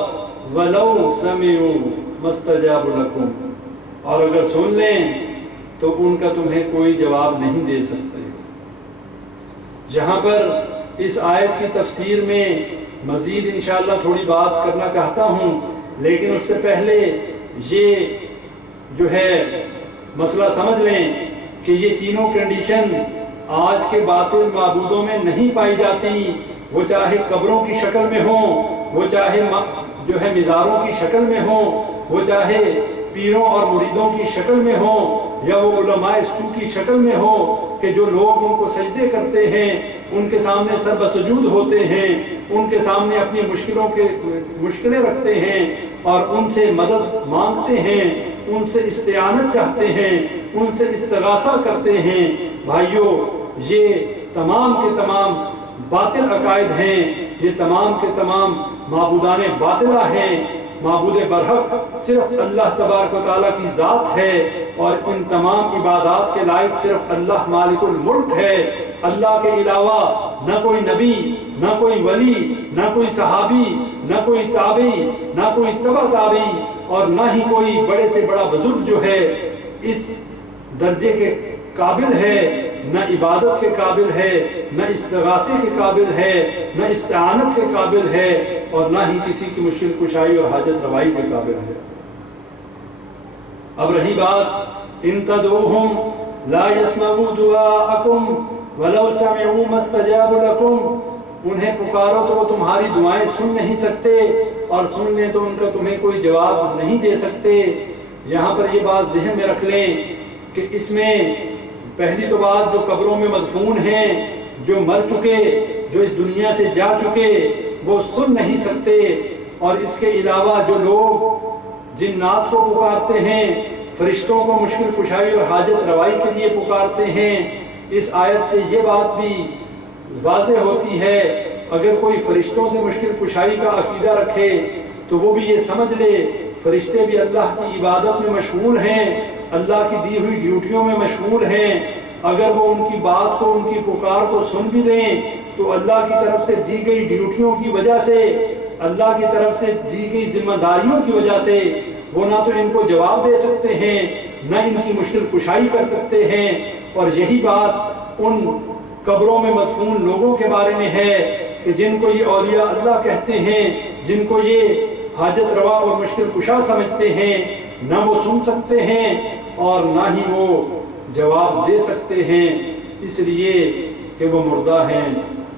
وَلَوْ سَمِعُوا مَا اسْتَجَابُوا لَكُمْ، اور اگر سن لیں تو ان کا تمہیں کوئی جواب نہیں دے سکتے۔ جہاں پر اس آیت کی تفسیر میں مزید انشاءاللہ تھوڑی بات کرنا چاہتا ہوں، لیکن اس سے پہلے یہ جو ہے مسئلہ سمجھ لیں کہ یہ تینوں کنڈیشن آج کے باطل معبودوں میں نہیں پائی جاتی، وہ چاہے قبروں کی شکل میں ہوں، وہ چاہے جو ہے مزاروں کی شکل میں ہوں، وہ چاہے پیروں اور مریدوں کی شکل میں ہوں، یا وہ علماء سو کی شکل میں ہو، کہ جو لوگ ان کو سجدے کرتے ہیں، ان کے سامنے سر بسجود ہوتے ہیں، ان کے سامنے اپنی مشکلیں رکھتے ہیں اور ان سے مدد مانگتے ہیں، ان سے استعانت چاہتے ہیں، ان سے استغاثہ کرتے ہیں۔ بھائیو، یہ تمام کے تمام باطل عقائد ہیں، یہ تمام کے تمام معبودان باطلہ ہیں۔ معبود برحق صرف اللہ تبارک و تعالیٰ کی ذات ہے، اور ان تمام عبادات کے لائق صرف اللہ مالک الملک ہے۔ اللہ کے علاوہ نہ کوئی نبی، نہ کوئی ولی، نہ کوئی صحابی، نہ کوئی تابعی، نہ کوئی تبع تابعی، اور نہ ہی کوئی بڑے سے بڑا بزرگ جو ہے اس درجے کے قابل ہے، نہ عبادت کے قابل ہے، نہ استغاثے کے قابل ہے، نہ استعانت کے قابل ہے، اور نہ ہی کسی کی مشکل کشائی اور حاجت روائی کے قابل ہے۔ اب رہی بات ان تدعوہم لا يسمعوا دعاءکم ولو سمعوا ما استجابوا لکم، انہیں پکارو تو وہ تمہاری دعائیں سن نہیں سکتے، اور سن لیں تو ان کا تمہیں کوئی جواب نہیں دے سکتے۔ یہاں پر یہ بات ذہن میں رکھ لیں کہ اس میں پہلی تو بات، جو قبروں میں مدفون ہیں، جو مر چکے، جو اس دنیا سے جا چکے، وہ سن نہیں سکتے۔ اور اس کے علاوہ جو لوگ جنات کو پکارتے ہیں، فرشتوں کو مشکل کشائی اور حاجت روائی کے لیے پکارتے ہیں، اس آیت سے یہ بات بھی واضح ہوتی ہے، اگر کوئی فرشتوں سے مشکل کشائی کا عقیدہ رکھے تو وہ بھی یہ سمجھ لے فرشتے بھی اللہ کی عبادت میں مشغول ہیں، اللہ کی دی ہوئی ڈیوٹیوں میں مشغول ہیں۔ اگر وہ ان کی بات کو، ان کی پکار کو سن بھی لیں تو اللہ کی طرف سے دی گئی ڈیوٹیوں کی وجہ سے، اللہ کی طرف سے دی گئی ذمہ داریوں کی وجہ سے وہ نہ تو ان کو جواب دے سکتے ہیں، نہ ان کی مشکل کشائی کر سکتے ہیں۔ اور یہی بات ان قبروں میں مدفون لوگوں کے بارے میں ہے کہ جن کو یہ اولیاء اللہ کہتے ہیں، جن کو یہ حاجت روا اور مشکل کشا سمجھتے ہیں، نہ وہ سن سکتے ہیں اور نہ ہی وہ جواب دے سکتے ہیں، اس لیے کہ وہ مردہ ہیں۔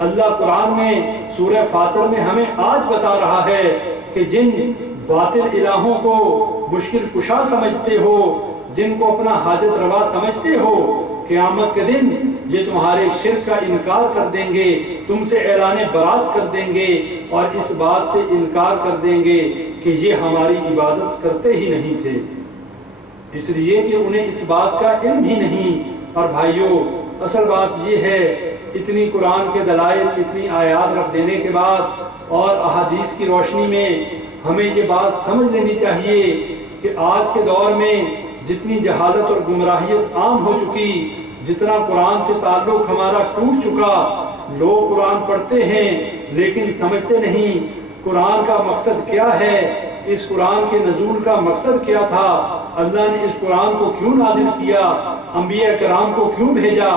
اللہ قرآن میں سورہ فاطر میں ہمیں آج بتا رہا ہے کہ جن باطل الہوں کو مشکل کشا سمجھتے ہو، جن کو اپنا حاجت روا سمجھتے ہو، قیامت کے دن یہ تمہارے شرک کا انکار کر دیں گے، تم سے اعلان برات کر دیں گے اور اس بات سے انکار کر دیں گے کہ یہ ہماری عبادت کرتے ہی نہیں تھے، اس لیے کہ انہیں اس بات کا علم ہی نہیں۔ اور بھائیوں، اصل بات یہ ہے، اتنی قرآن کے دلائل، اتنی آیات رکھ دینے کے بعد اور احادیث کی روشنی میں ہمیں یہ بات سمجھ لینی چاہیے کہ آج کے دور میں جتنی جہالت اور گمراہیت عام ہو چکی، جتنا قرآن سے تعلق ہمارا ٹوٹ چکا، لوگ قرآن پڑھتے ہیں لیکن سمجھتے نہیں قرآن کا مقصد کیا ہے، اس قرآن کے نزول کا مقصد کیا تھا، اللہ نے اس قرآن کو کیوں نازل کیا، انبیاء کرام کو کیوں بھیجا۔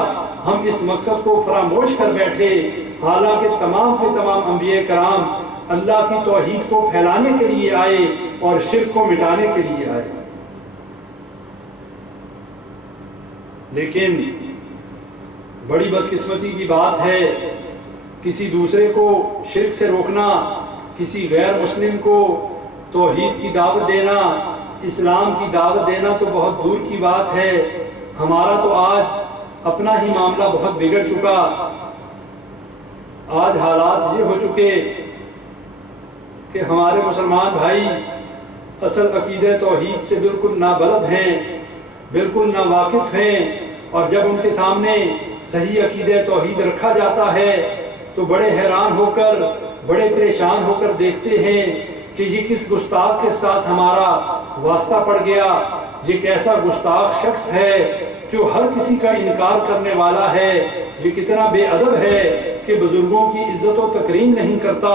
ہم اس مقصد کو فراموش کر بیٹھے، حالانکہ تمام کے تمام انبیاء کرام اللہ کی توحید کو پھیلانے کے لیے آئے اور شرک کو مٹانے کے لیے آئے۔ لیکن بڑی بدقسمتی کی بات ہے، کسی دوسرے کو شرک سے روکنا، کسی غیر مسلم کو توحید کی دعوت دینا، اسلام کی دعوت دینا تو بہت دور کی بات ہے۔ ہمارا تو آج اپنا ہی معاملہ بہت بگڑ چکا، آج حالات یہ ہو چکے کہ ہمارے مسلمان بھائی اصل عقیدہ توحید سے بالکل نابلد ہیں، بالکل ناواقف ہیں، اور جب ان کے سامنے صحیح عقیدہ توحید رکھا جاتا ہے تو بڑے حیران ہو کر، بڑے پریشان ہو کر دیکھتے ہیں کہ یہ کس گستاخ کے ساتھ ہمارا واسطہ پڑ گیا، یہ کیسا گستاخ شخص ہے جو ہر کسی کا انکار کرنے والا ہے، یہ کتنا بے ادب ہے کہ بزرگوں کی عزت و تکریم نہیں کرتا،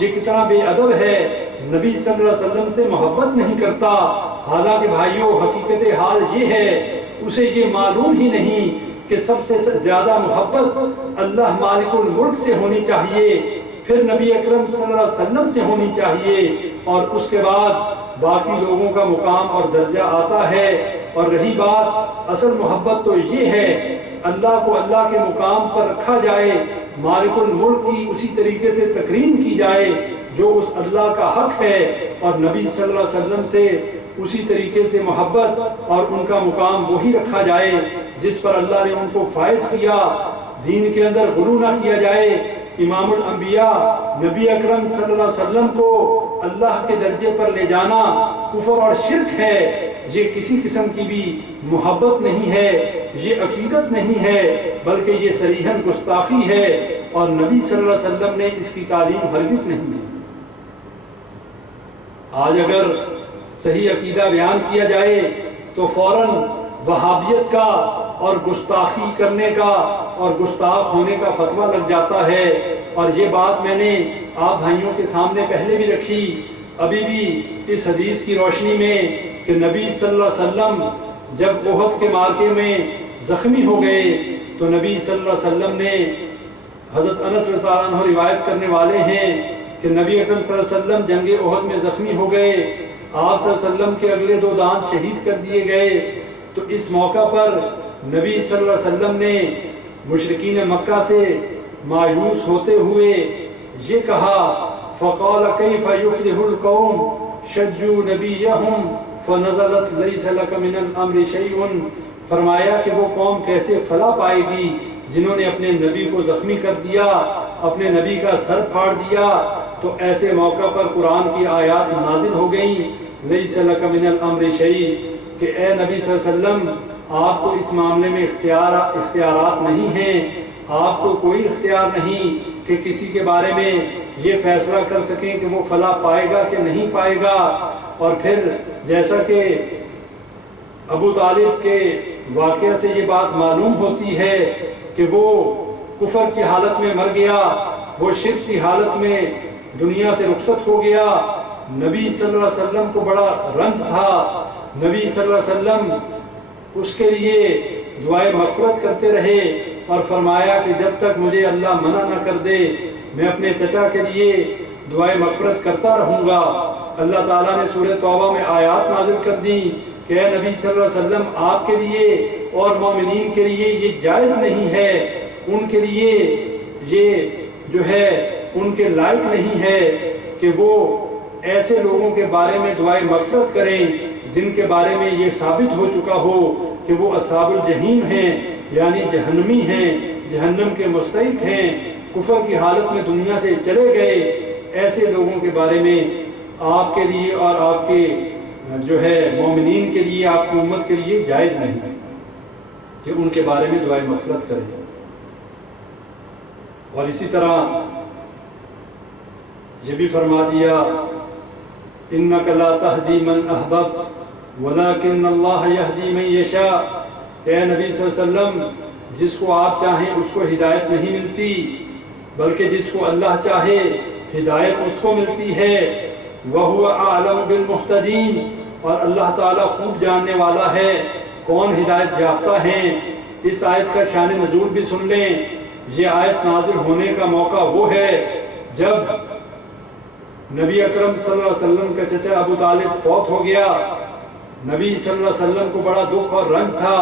یہ کتنا بے ادب ہے، نبی صلی اللہ علیہ وسلم سے محبت نہیں کرتا۔ حالانکہ بھائیوں، حقیقت حال یہ ہے، اسے یہ معلوم ہی نہیں کہ سب سے زیادہ محبت اللہ مالک الملک سے ہونی چاہیے، پھر نبی اکرم صلی اللہ علیہ وسلم سے ہونی چاہیے، اور اس کے بعد باقی لوگوں کا مقام اور درجہ آتا ہے۔ اور رہی بات اصل محبت تو یہ ہے، اللہ کو اللہ کے مقام پر رکھا جائے، مالک الملک کی اسی طریقے سے تکریم کی جائے جو اس اللہ کا حق ہے، اور نبی صلی اللہ علیہ وسلم سے اسی طریقے سے محبت اور ان کا مقام وہی رکھا جائے جس پر اللہ نے ان کو فائز کیا۔ دین کے اندر غلو نہ کیا جائے۔ امام الانبیاء نبی اکرم صلی اللہ علیہ وسلم کو اللہ کے درجے پر لے جانا کفر اور شرک ہے، یہ کسی قسم کی بھی محبت نہیں ہے، یہ عقیدت نہیں ہے، بلکہ یہ صریحاً گستاخی ہے، اور نبی صلی اللہ علیہ وسلم نے اس کی تعلیم ہرگز نہیں دی۔ آج اگر صحیح عقیدہ بیان کیا جائے تو فوراً وہابیت کا اور گستاخی کرنے کا اور گستاخ ہونے کا فتویٰ لگ جاتا ہے، اور یہ بات میں نے آپ بھائیوں کے سامنے پہلے بھی رکھی، ابھی بھی اس حدیث کی روشنی میں کہ نبی صلی اللہ علیہ وسلم جب احد کے معرکے میں زخمی ہو گئے تو نبی صلی اللہ علیہ وسلم نے، حضرت انس رضی اللہ عنہ روایت کرنے والے ہیں کہ نبی اکرم صلی اللہ علیہ وسلم جنگ احد میں زخمی ہو گئے، آپ صلی اللہ علیہ وسلم کے اگلے 2 دانت شہید کر دیے گئے، تو اس موقع پر نبی صلی اللہ علیہ وسلم نے مشرکین مکہ سے مایوس ہوتے ہوئے یہ کہا، فقال کیف یفلح القوم شجوا نبیہم فنزلت لیس لک من الامر شیء، فرمایا کہ وہ قوم کیسے فلاح پائے گی جنہوں نے اپنے نبی کو زخمی کر دیا، اپنے نبی کا سر پھاڑ دیا۔ تو ایسے موقع پر قرآن کی آیات نازل ہو گئیں، لیس لک من الامر شیء، کہ اے نبی صلی اللہ علیہ وسلم آپ کو اس معاملے میں اختیارات نہیں ہیں، آپ کو کوئی اختیار نہیں کہ کسی کے بارے میں یہ فیصلہ کر سکیں کہ وہ فلاح پائے گا کہ نہیں پائے گا۔ اور پھر جیسا کہ ابو طالب کے واقعہ سے یہ بات معلوم ہوتی ہے کہ وہ کفر کی حالت میں مر گیا، وہ شرک کی حالت میں دنیا سے رخصت ہو گیا، نبی صلی اللہ علیہ وسلم کو بڑا رنج تھا، نبی صلی اللہ علیہ وسلم اس کے لیے دعائے مغفرت کرتے رہے اور فرمایا کہ جب تک مجھے اللہ منع نہ کر دے میں اپنے چچا کے لیے دعائے مغفرت کرتا رہوں گا۔ اللہ تعالیٰ نے سورہ توبہ میں آیات نازل کر دی کہ اے نبی صلی اللہ علیہ وسلم آپ کے لیے اور مومنین کے لیے یہ جائز نہیں ہے، ان کے لیے یہ جو ہے ان کے لائق نہیں ہے کہ وہ ایسے لوگوں کے بارے میں دعائے مغفرت کریں جن کے بارے میں یہ ثابت ہو چکا ہو کہ وہ اصحاب الجحیم ہیں، یعنی جہنمی ہیں، جہنم کے مستحق ہیں، کفر کی حالت میں دنیا سے چلے گئے۔ ایسے لوگوں کے بارے میں آپ کے لیے اور آپ کے جو ہے مومنین کے لیے، آپ کی امت کے لیے جائز نہیں ہے کہ ان کے بارے میں دعائے مغفرت کریں۔ اور اسی طرح یہ بھی فرما دیا اِنَّكَ لَا تَهْدِي مَنْ أَحْبَبْتَ وَلَكِنَّ اللَّهَ يَهْدِي مَنْ يَشَاءُ، اے نبی صلی اللہ علیہ وسلم جس کو آپ چاہیں اس کو ہدایت نہیں ملتی، بلکہ جس کو اللہ چاہے ہدایت اس کو ملتی ہے۔ وَهُوَ أَعْلَمُ بِالْمُهْتَدِينَ، اور اللہ تعالیٰ خوب جاننے والا ہے کون ہدایت یافتہ ہیں۔ اس آیت کا شان نزول بھی سن لیں۔ یہ آیت نازل ہونے کا موقع وہ ہے جب نبی اکرم صلی اللہ علیہ وسلم کا چچا ابو طالب فوت ہو گیا۔ نبی صلی اللہ علیہ وسلم کو بڑا دکھ اور رنج تھا،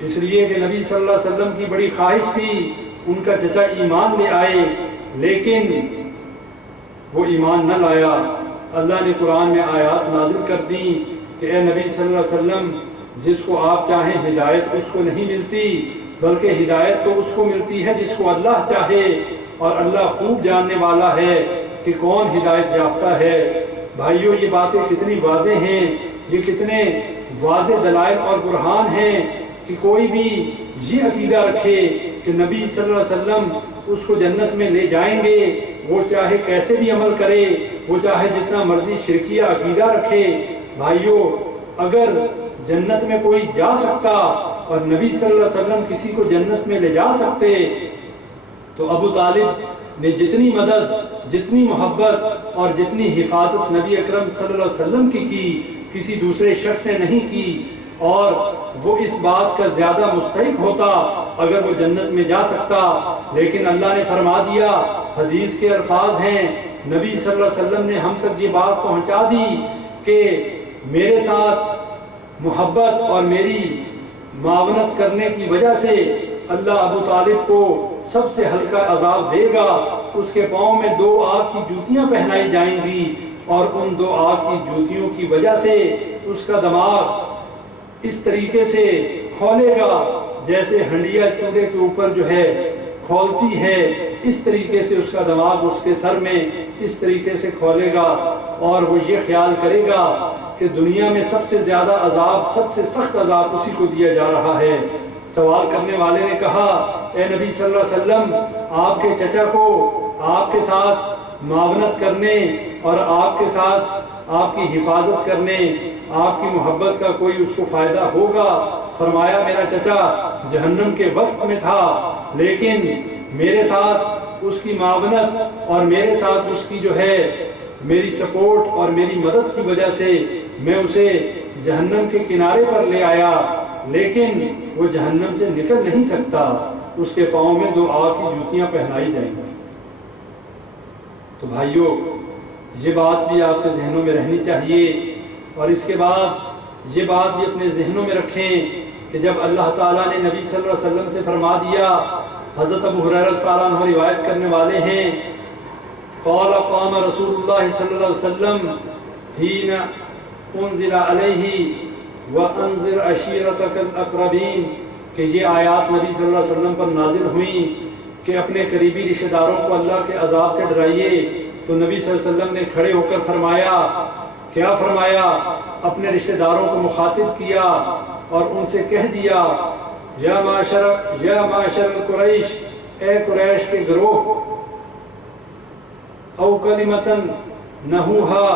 اس لیے کہ نبی صلی اللہ علیہ وسلم کی بڑی خواہش تھی ان کا چچا ایمان لے آئے، لیکن وہ ایمان نہ لایا۔ اللہ نے قرآن میں آیات نازل کر دیں کہ اے نبی صلی اللہ علیہ وسلم جس کو آپ چاہیں ہدایت اس کو نہیں ملتی، بلکہ ہدایت تو اس کو ملتی ہے جس کو اللہ چاہے، اور اللہ خوب جاننے والا ہے کہ کون ہدایت یافتہ ہے۔ بھائیو، یہ باتیں کتنی واضح ہیں، یہ کتنے واضح دلائل اور برہان ہیں کہ کوئی بھی یہ عقیدہ رکھے کہ نبی صلی اللہ علیہ وسلم اس کو جنت میں لے جائیں گے، وہ چاہے کیسے بھی عمل کرے، وہ چاہے جتنا مرضی شرکیہ عقیدہ رکھے۔ بھائیو، اگر جنت میں کوئی جا سکتا اور نبی صلی اللہ علیہ وسلم کسی کو جنت میں لے جا سکتے تو ابو طالب نے جتنی مدد، جتنی محبت اور جتنی حفاظت نبی اکرم صلی اللہ علیہ وسلم کی کسی دوسرے شخص نے نہیں کی، اور وہ اس بات کا زیادہ مستحق ہوتا اگر وہ جنت میں جا سکتا۔ لیکن اللہ نے فرما دیا، حدیث کے الفاظ ہیں، نبی صلی اللہ علیہ وسلم نے ہم تک یہ بات پہنچا دی کہ میرے ساتھ محبت اور میری معاونت کرنے کی وجہ سے اللہ ابو طالب کو سب سے ہلکا عذاب دے گا۔ اس کے پاؤں میں 2 آگ کی جوتیاں پہنائی جائیں گی، اور ان 2 آگ کی جوتیوں کی وجہ سے اس کا دماغ اس طریقے سے کھولے گا جیسے ہنڈیا چولہے کے اوپر جو ہے کھولتی ہے، اس طریقے سے اس کا دماغ اس کے سر میں اس طریقے سے کھولے گا، اور وہ یہ خیال کرے گا کہ دنیا میں سب سے زیادہ عذاب، سب سے سخت عذاب اسی کو دیا جا رہا ہے۔ سوال کرنے والے نے کہا، اے نبی صلی اللہ علیہ وسلم، آپ کے چچا کو آپ کے ساتھ معاونت کرنے اور آپ کے ساتھ آپ کی حفاظت کرنے، آپ کی محبت کا کوئی اس کو فائدہ ہوگا؟ فرمایا، میرا چچا جہنم کے وسط میں تھا، لیکن میرے ساتھ اس کی معاونت اور میرے ساتھ اس کی جو ہے میری سپورٹ اور میری مدد کی وجہ سے میں اسے جہنم کے کنارے پر لے آیا، لیکن وہ جہنم سے نکل نہیں سکتا، اس کے پاؤں میں 2 آگ کی جوتیاں پہنائی جائیں گی۔ تو بھائیو، یہ بات بھی آپ کے ذہنوں میں رہنی چاہیے، اور اس کے بعد یہ بات بھی اپنے ذہنوں میں رکھیں کہ جب اللہ تعالیٰ نے نبی صلی اللہ علیہ وسلم سے فرما دیا، حضرت ابو ہریرہ رضی اللہ عنہ روایت کرنے والے ہیں، قال قام رسول اللہ صلی اللہ علیہ وسلم حین انزل علیہ وانذر عشیرتک الاقربین، کہ یہ آیات نبی صلی اللہ علیہ وسلم پر نازل ہوئیں کہ اپنے قریبی رشتہ داروں کو اللہ کے عذاب سے ڈرائیے۔ تو نبی صلی اللہ علیہ وسلم نے کھڑے ہو کر فرمایا، کیا فرمایا؟ اپنے رشتہ داروں کو مخاطب کیا اور ان سے کہہ دیا، یا معاشر قریش، اے قریش کے گروہ، او کلمتن نہوہا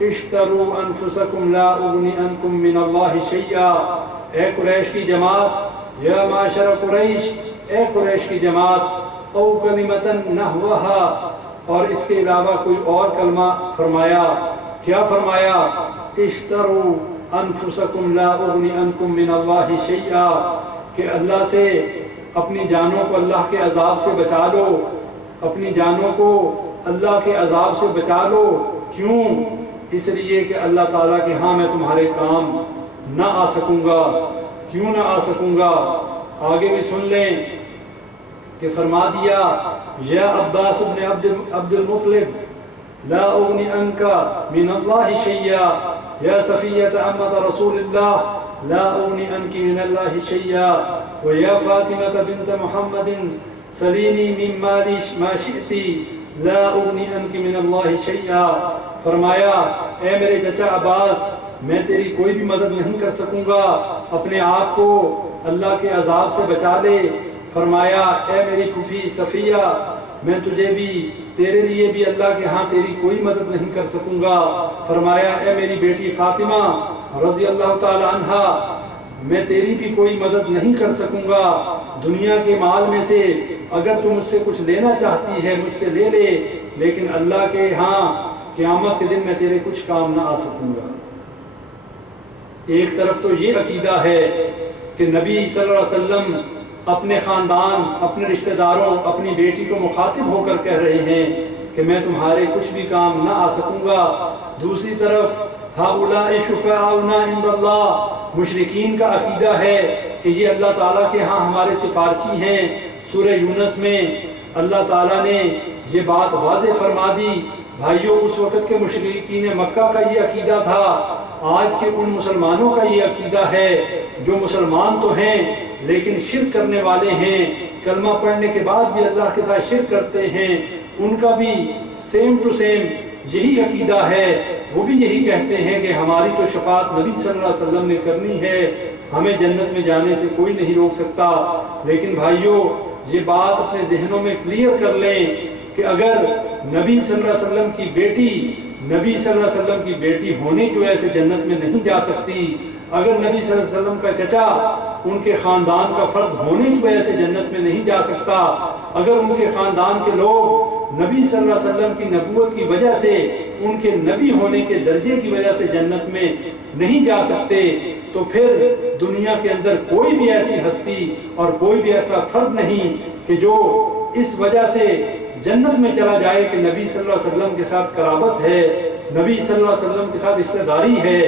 اشتروا انفسکم لا اغنی عنکم من اللہ شیئا، اے قریش کی جماعت، یا معاشر قریش، اے قریش کی جماعت، او کلمتن نحوہا، اور اس کے علاوہ کوئی اور کلمہ فرمایا۔ کیا فرمایا؟ اشتروا انفسکم لا اغنی عنکم من اللہ شیئا، کہ اللہ سے اپنی جانوں کو اللہ کے عذاب سے بچا لو، اپنی جانوں کو اللہ کے عذاب سے بچا لو۔ کیوں؟ اس لیے کہ اللہ تعالیٰ کے ہاں میں تمہارے کام نہ آ سکوں گا۔ کیوں نہ آ سکوں گا؟ آگے بھی سن لیں، کہ فرما دیا یا عباس ابن عبد المطلب لا اغنی عنکا من اللہ شیئا یا صفیۃ عمۃ رسول اللہ لا اغنی عنکی من اللہ شیئا ویا فاطمۃ بنت محمد سلینی من مالی ما شئتی لا اغنی عنکی من اللہ شیئا۔ فرمایا اے میرے چچا عباس، میں تیری کوئی بھی مدد نہیں کر سکوں گا، اپنے آپ کو اللہ کے عذاب سے بچا لے۔ فرمایا اے میری پھوپھی صفیہ، میں تجھے بھی تیرے لیے بھی اللہ کے ہاں تیری کوئی مدد نہیں کر سکوں گا۔ فرمایا اے میری بیٹی فاطمہ رضی اللہ تعالی عنہا، میں تیری بھی کوئی مدد نہیں کر سکوں گا، دنیا کے مال میں سے اگر تو مجھ سے کچھ لینا چاہتی ہے مجھ سے لے لے، لیکن اللہ کے ہاں قیامت کے دن میں تیرے کچھ کام نہ آ سکوں گا۔ ایک طرف تو یہ عقیدہ ہے کہ نبی صلی اللہ علیہ وسلم اپنے خاندان، اپنے رشتہ داروں، اپنی بیٹی کو مخاطب ہو کر کہہ رہے ہیں کہ میں تمہارے کچھ بھی کام نہ آ سکوں گا۔ دوسری طرف ہؤلاء شفعاؤنا عند اللہ، مشرکین کا عقیدہ ہے کہ یہ اللہ تعالیٰ کے ہاں ہمارے سفارشی ہیں۔ سورہ یونس میں اللہ تعالیٰ نے یہ بات واضح فرما دی۔ بھائیوں، اس وقت کے مشرکین مکہ کا یہ عقیدہ تھا، آج کے ان مسلمانوں کا یہ عقیدہ ہے جو مسلمان تو ہیں لیکن شرک کرنے والے ہیں، کلمہ پڑھنے کے بعد بھی اللہ کے ساتھ شرک کرتے ہیں، ان کا بھی سیم ٹو سیم یہی عقیدہ ہے۔ وہ بھی یہی کہتے ہیں کہ ہماری تو شفاعت نبی صلی اللہ علیہ وسلم نے کرنی ہے، ہمیں جنت میں جانے سے کوئی نہیں روک سکتا۔ لیکن بھائیوں، یہ بات اپنے ذہنوں میں کلیئر کر لیں کہ اگر نبی صلی اللہ علیہ وسلم کی بیٹی نبی صلی اللہ علیہ وسلم کی بیٹی ہونے کی وجہ سے جنت میں نہیں جا سکتی، اگر نبی صلی اللہ علیہ وسلم کا چچا ان کے خاندان کا فرد ہونے کی وجہ سے جنت میں نہیں جا سکتا، اگر ان کے خاندان کے لوگ نبی صلی اللہ علیہ وسلم کی نبوت کی وجہ سے، ان کے نبی ہونے کے درجے کی وجہ سے جنت میں نہیں جا سکتے، تو پھر دنیا کے اندر کوئی بھی ایسی ہستی اور کوئی بھی ایسا فرد نہیں کہ جو اس وجہ سے جنت میں چلا جائے کہ نبی صلی اللہ علیہ وسلم کے ساتھ قرابت ہے، نبی صلی اللہ علیہ وسلم کے ساتھ رشتہ داری ہے،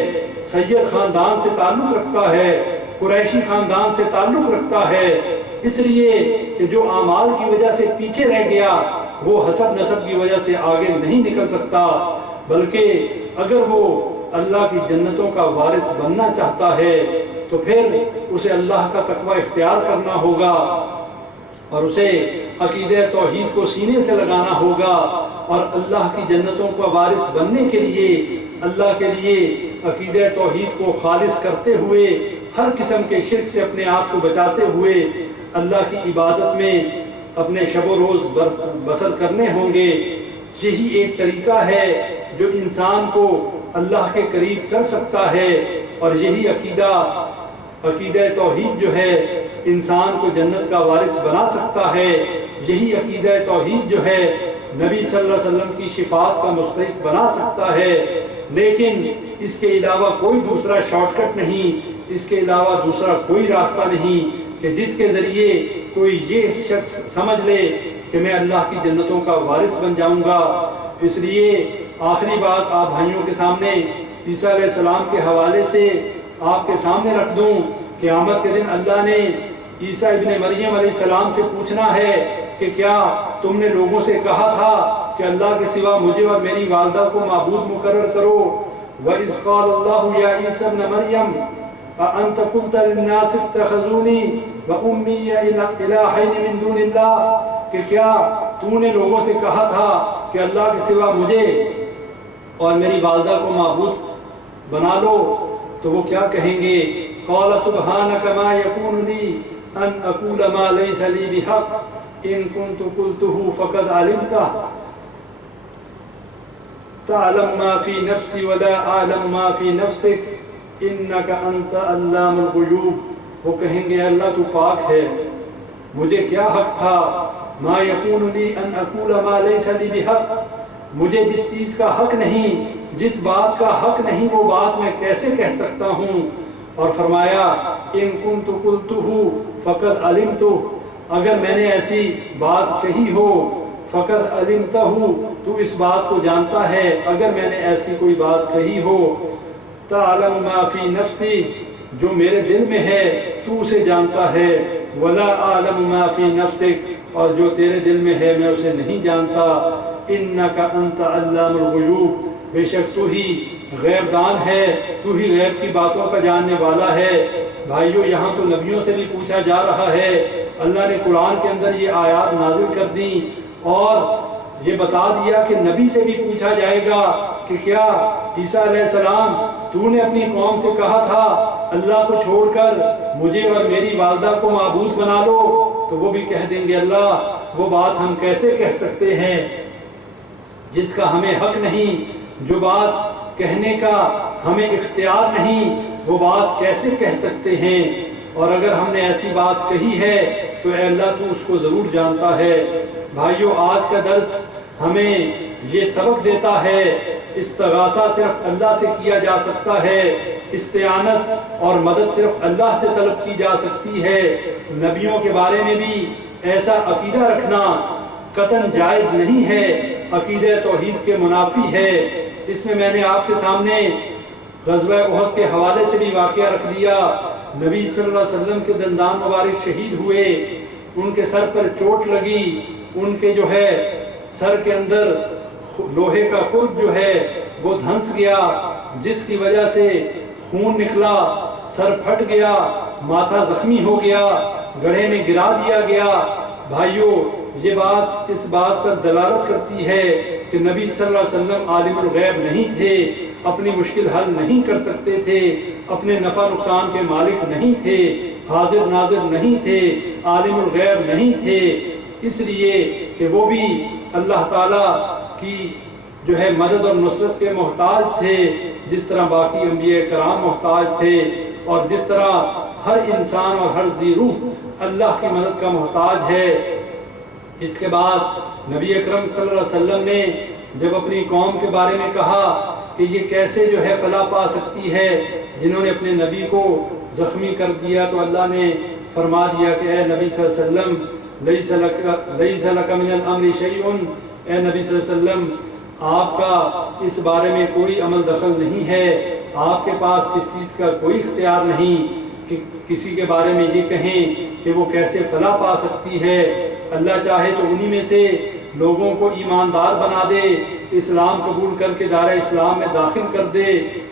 سید خاندان سے تعلق رکھتا ہے، قریشی خاندان سے تعلق رکھتا ہے، اس لیے کہ جو اعمال کی وجہ سے پیچھے رہ گیا وہ حسب نسب کی وجہ سے آگے نہیں نکل سکتا، بلکہ اگر وہ اللہ کی جنتوں کا وارث بننا چاہتا ہے تو پھر اسے اللہ کا تقوی اختیار کرنا ہوگا اور اسے عقیدہ توحید کو سینے سے لگانا ہوگا، اور اللہ کی جنتوں کا وارث بننے کے لیے اللہ کے لیے عقیدہ توحید کو خالص کرتے ہوئے، ہر قسم کے شرک سے اپنے آپ کو بچاتے ہوئے اللہ کی عبادت میں اپنے شب و روز بسر کرنے ہوں گے۔ یہی ایک طریقہ ہے جو انسان کو اللہ کے قریب کر سکتا ہے، اور یہی عقیدہ توحید جو ہے انسان کو جنت کا وارث بنا سکتا ہے، یہی عقیدہ توحید جو ہے نبی صلی اللہ علیہ وسلم کی شفاعت کا مستحق بنا سکتا ہے۔ لیکن اس کے علاوہ کوئی دوسرا شارٹ کٹ نہیں، اس کے علاوہ دوسرا کوئی راستہ نہیں کہ جس کے ذریعے کوئی یہ شخص سمجھ لے کہ میں اللہ کی جنتوں کا وارث بن جاؤں گا۔ اس لیے آخری بات آپ بھائیوں کے سامنے عیسیٰ علیہ السلام کے حوالے سے آپ کے سامنے رکھ دوں۔ قیامت کے دن اللہ نے عیسیٰ ابن مریم علیہ السلام سے پوچھنا ہے کہ کیا تم نے لوگوں سے کہا تھا کہ اللہ کے سوا مجھے اور میری والدہ کو معبود مقرر کرو؟ وَإِذْ قَالَ اللَّهُ يَا عِيسَى ابْنَ مَرْيَمَ أَأَنْتَ قُلْتَ لِلنَّاسِ اتَّخَذُونِي وَأُمِّيَّ إِلَٰهَيْنِ مِن دُونِ اللَّهِ، کہ کیا تو نے لوگوں سے کہا تھا کہ اللہ کے سوا مجھے اور میری والدہ کو معبود بنا لو؟ تو وہ کیا کہیں گے؟ قَالَ سُبْحَانَكَ مَا يَكُونُ لِي أَنْ أَقُولَ مَا لَيْسَ لِي بِحَقٍّ إِن كُنتُ قُلْتُهُ فَقَدْ عَلِمْتَهُ تَعْلَمُ مَا فِي نَفْسِي وَلَا أَعْلَمُ مَا فِي نَفْسِكَ إِنَّكَ أَنْتَ عَلَّامُ الْغُيُوبِ۔ وہ کہیں گے اللہ تو پاک ہے، مجھے کیا حق تھا، مَا يَكُونُ لِي أَنْ أَقُولَ مَا لَيْسَ لِي بِحَقٍّ، مجھے جس چیز کا حق نہیں، جس بات کا حق نہیں وہ بات میں کیسے کہہ سکتا ہوں؟ اور فرمایا إِن كُنْتُ قُلْتُهُ فَقَدْ عَلِمْتُهُ، اگر میں نے ایسی بات کہی ہو، فَقَدْ عَلِمْتَهُ، تو اس بات کو جانتا ہے، اگر میں نے ایسی کوئی بات کہی ہو، تَعْلَمُ مَا فِي نَفْسِي، جو میرے دل میں ہے تو اسے جانتا ہے، وَلَا أَعْلَمُ مَا فِي نَفْسِكَ، اور جو تیرے دل میں ہے میں اسے نہیں جانتا۔ انک انت علام الغیوب، بے شک تو ہی غیب دان ہے، تو ہی غیب کی باتوں کا جاننے والا ہے۔ بھائیو یہاں تو نبیوں سے بھی پوچھا جا رہا ہے، اللہ نے قرآن کے اندر یہ آیات نازل کر دیں اور یہ بتا دیا کہ نبی سے بھی پوچھا جائے گا کہ کیا عیسیٰ علیہ السلام تو نے اپنی قوم سے کہا تھا اللہ کو چھوڑ کر مجھے اور میری والدہ کو معبود بنا لو؟ تو وہ بھی کہہ دیں گے اللہ وہ بات ہم کیسے کہہ سکتے ہیں جس کا ہمیں حق نہیں، جو بات کہنے کا ہمیں اختیار نہیں وہ بات کیسے کہہ سکتے ہیں؟ اور اگر ہم نے ایسی بات کہی ہے تو اے اللہ تو اس کو ضرور جانتا ہے۔ بھائیو آج کا درس ہمیں یہ سبق دیتا ہے استغاثہ صرف اللہ سے کیا جا سکتا ہے، استعانت اور مدد صرف اللہ سے طلب کی جا سکتی ہے۔ نبیوں کے بارے میں بھی ایسا عقیدہ رکھنا قطعاً جائز نہیں ہے، عقیدہ توحید کے منافی ہے۔ اس میں نے آپ کے سامنے غزوہ احد کے حوالے سے بھی واقعہ رکھ دیا۔ نبی صلی اللہ علیہ وسلم کے دندان مبارک شہید ہوئے، ان کے سر پر چوٹ لگی، ان کے جو ہے سر کے اندر لوہے کا خرد جو ہے وہ دھنس گیا، جس کی وجہ سے خون نکلا، سر پھٹ گیا، ماتھا زخمی ہو گیا، گڑھے میں گرا دیا گیا۔ بھائیو یہ بات اس بات پر دلالت کرتی ہے کہ نبی صلی اللہ علیہ وسلم عالم الغیب نہیں تھے، اپنی مشکل حل نہیں کر سکتے تھے، اپنے نفع نقصان کے مالک نہیں تھے، حاضر ناظر نہیں تھے، عالم الغیب نہیں تھے، اس لیے کہ وہ بھی اللہ تعالیٰ کی جو ہے مدد اور نصرت کے محتاج تھے، جس طرح باقی انبیاء کرام محتاج تھے، اور جس طرح ہر انسان اور ہر ذی روح اللہ کی مدد کا محتاج ہے۔ اس کے بعد نبی اکرم صلی اللہ علیہ وسلم نے جب اپنی قوم کے بارے میں کہا کہ یہ کیسے جو ہے فلاح پا سکتی ہے جنہوں نے اپنے نبی کو زخمی کر دیا، تو اللہ نے فرما دیا کہ اے نبی صلی اللہ علیہ وسلم لیس لک من الامر شیء، اے نبی صلی اللہ علیہ وسلم آپ کا اس بارے میں کوئی عمل دخل نہیں ہے، آپ کے پاس اس چیز کا کوئی اختیار نہیں کہ کسی کے بارے میں یہ کہیں کہ وہ کیسے فلاح پا سکتی ہے۔ اللہ چاہے تو انہی میں سے لوگوں کو ایماندار بنا دے، اسلام قبول کر کے دائرہ اسلام میں داخل کر دے،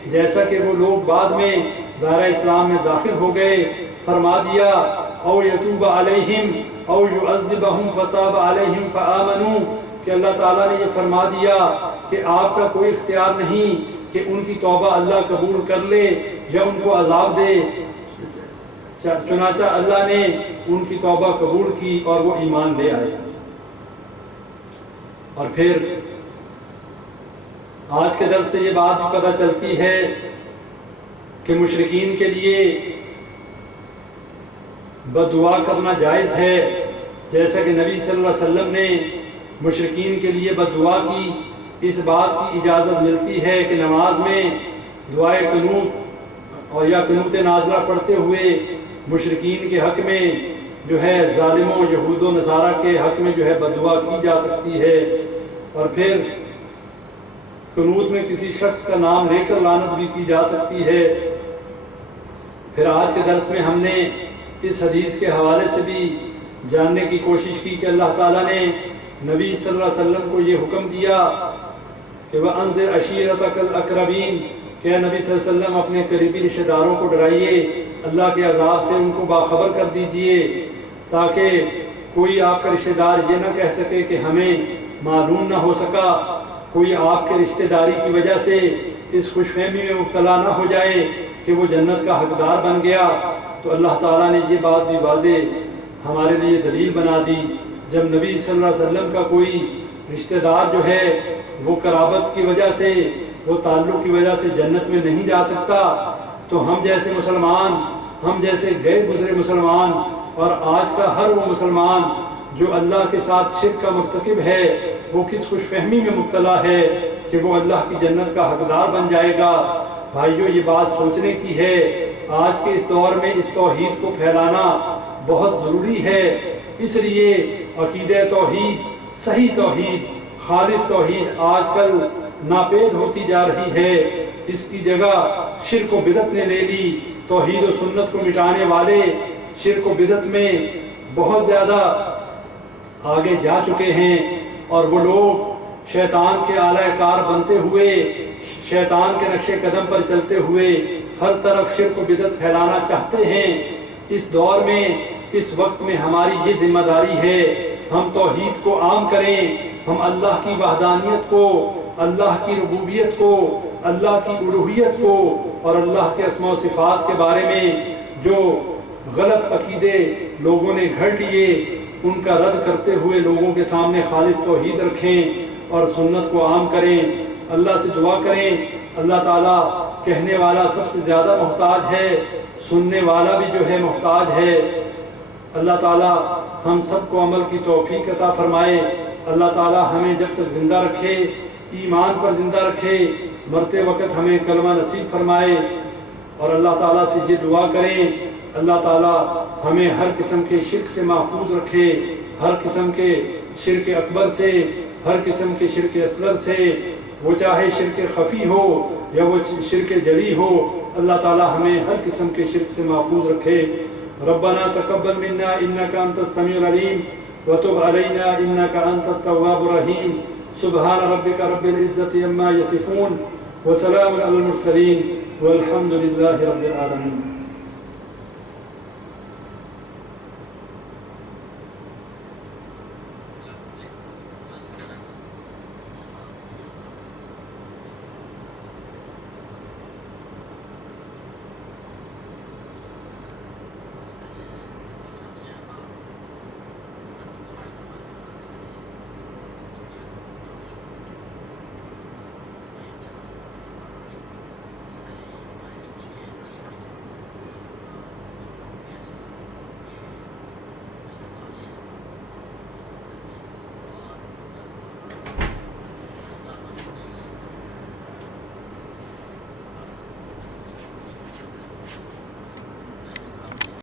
جیسا کہ وہ لوگ بعد میں دائرہ اسلام میں داخل ہو گئے۔ فرما دیا او یتوب علیہم او یعذبہم فتاب علیہم فآمنوا، کہ اللہ تعالیٰ نے یہ فرما دیا کہ آپ کا کوئی اختیار نہیں کہ ان کی توبہ اللہ قبول کر لے یا ان کو عذاب دے، چنانچہ اللہ نے ان کی توبہ قبول کی اور وہ ایمان لے آئے۔ اور پھر آج کے درس سے یہ بات بھی پتہ چلتی ہے کہ مشرکین کے لیے بد دعا کرنا جائز ہے، جیسا کہ نبی صلی اللہ علیہ وسلم نے مشرکین کے لیے بد دعا کی۔ اس بات کی اجازت ملتی ہے کہ نماز میں دعائے قنوت اور یا قنوت نازلہ پڑھتے ہوئے مشرکین کے حق میں جو ہے ظالموں یہود و نصارہ کے حق میں جو ہے بد دعا کی جا سکتی ہے۔ اور پھر قنوت میں کسی شخص کا نام لے کر لعنت بھی کی جا سکتی ہے۔ پھر آج کے درس میں ہم نے اس حدیث کے حوالے سے بھی جاننے کی کوشش کی کہ اللہ تعالیٰ نے نبی صلی اللہ علیہ وسلم کو یہ حکم دیا کہ وَأَنذِرْ عَشِيرَتَكَ الْأَقْرَبِينَ، کہ نبی صلی اللہ علیہ وسلم اپنے قریبی رشتہ داروں کو ڈرائیے، اللہ کے عذاب سے ان کو باخبر کر دیجئے، تاکہ کوئی آپ کا رشتہ دار یہ نہ کہہ سکے کہ ہمیں معلوم نہ ہو سکا، کوئی آپ کے رشتہ داری کی وجہ سے اس خوش فہمی میں مبتلا نہ ہو جائے کہ وہ جنت کا حقدار بن گیا۔ تو اللہ تعالیٰ نے یہ بات بھی واضح ہمارے لیے دلیل بنا دی، جب نبی صلی اللہ علیہ وسلم کا کوئی رشتہ دار جو ہے وہ قرابت کی وجہ سے، وہ تعلق کی وجہ سے جنت میں نہیں جا سکتا، تو ہم جیسے مسلمان، ہم جیسے غیر گزرے مسلمان اور آج کا ہر وہ مسلمان جو اللہ کے ساتھ شرک کا مرتکب ہے، وہ کس خوش فہمی میں مبتلا ہے کہ وہ اللہ کی جنت کا حقدار بن جائے گا۔ بھائیو یہ بات سوچنے کی ہے، آج کے اس دور میں اس توحید کو پھیلانا بہت ضروری ہے۔ اس لیے عقیدہ توحید، صحیح توحید، خالص توحید آج کل ناپید ہوتی جا رہی ہے، اس کی جگہ شرک و بدعت نے لے لی۔ توحید و سنت کو مٹانے والے شرک و بدعت میں بہت زیادہ آگے جا چکے ہیں، اور وہ لوگ شیطان کے اعلی کار بنتے ہوئے، شیطان کے نقش قدم پر چلتے ہوئے ہر طرف شرک و بدعت پھیلانا چاہتے ہیں۔ اس دور میں، اس وقت میں ہماری یہ ذمہ داری ہے، ہم توحید کو عام کریں، ہم اللہ کی وحدانیت کو، اللہ کی ربوبیت کو، اللہ کی الوہیت کو اور اللہ کے اسماء و صفات کے بارے میں جو غلط عقیدے لوگوں نے گھڑ لیے ان کا رد کرتے ہوئے لوگوں کے سامنے خالص توحید رکھیں اور سنت کو عام کریں۔ اللہ سے دعا کریں، اللہ تعالیٰ کہنے والا سب سے زیادہ محتاج ہے، سننے والا بھی جو ہے محتاج ہے۔ اللہ تعالیٰ ہم سب کو عمل کی توفیق عطا فرمائے۔ اللہ تعالیٰ ہمیں جب تک زندہ رکھے، ایمان پر زندہ رکھے، مرتے وقت ہمیں کلمہ نصیب فرمائے۔ اور اللہ تعالیٰ سے یہ دعا کریں، اللہ تعالیٰ ہمیں ہر قسم کے شرک سے محفوظ رکھے، ہر قسم کے شرک اکبر سے، ہر قسم کے شرک اصغر سے، وہ چاہے شرک خفی ہو یا وہ شرک جلی ہو، اللہ تعالیٰ ہمیں ہر قسم کے شرک سے محفوظ رکھے۔ ربنا تقبل منا انك انت السميع العليم وتب علينا انك انت التواب الرحيم سبحان ربك رب العزة عما يصفون وسلام على المرسلين والحمد لله رب العالمين۔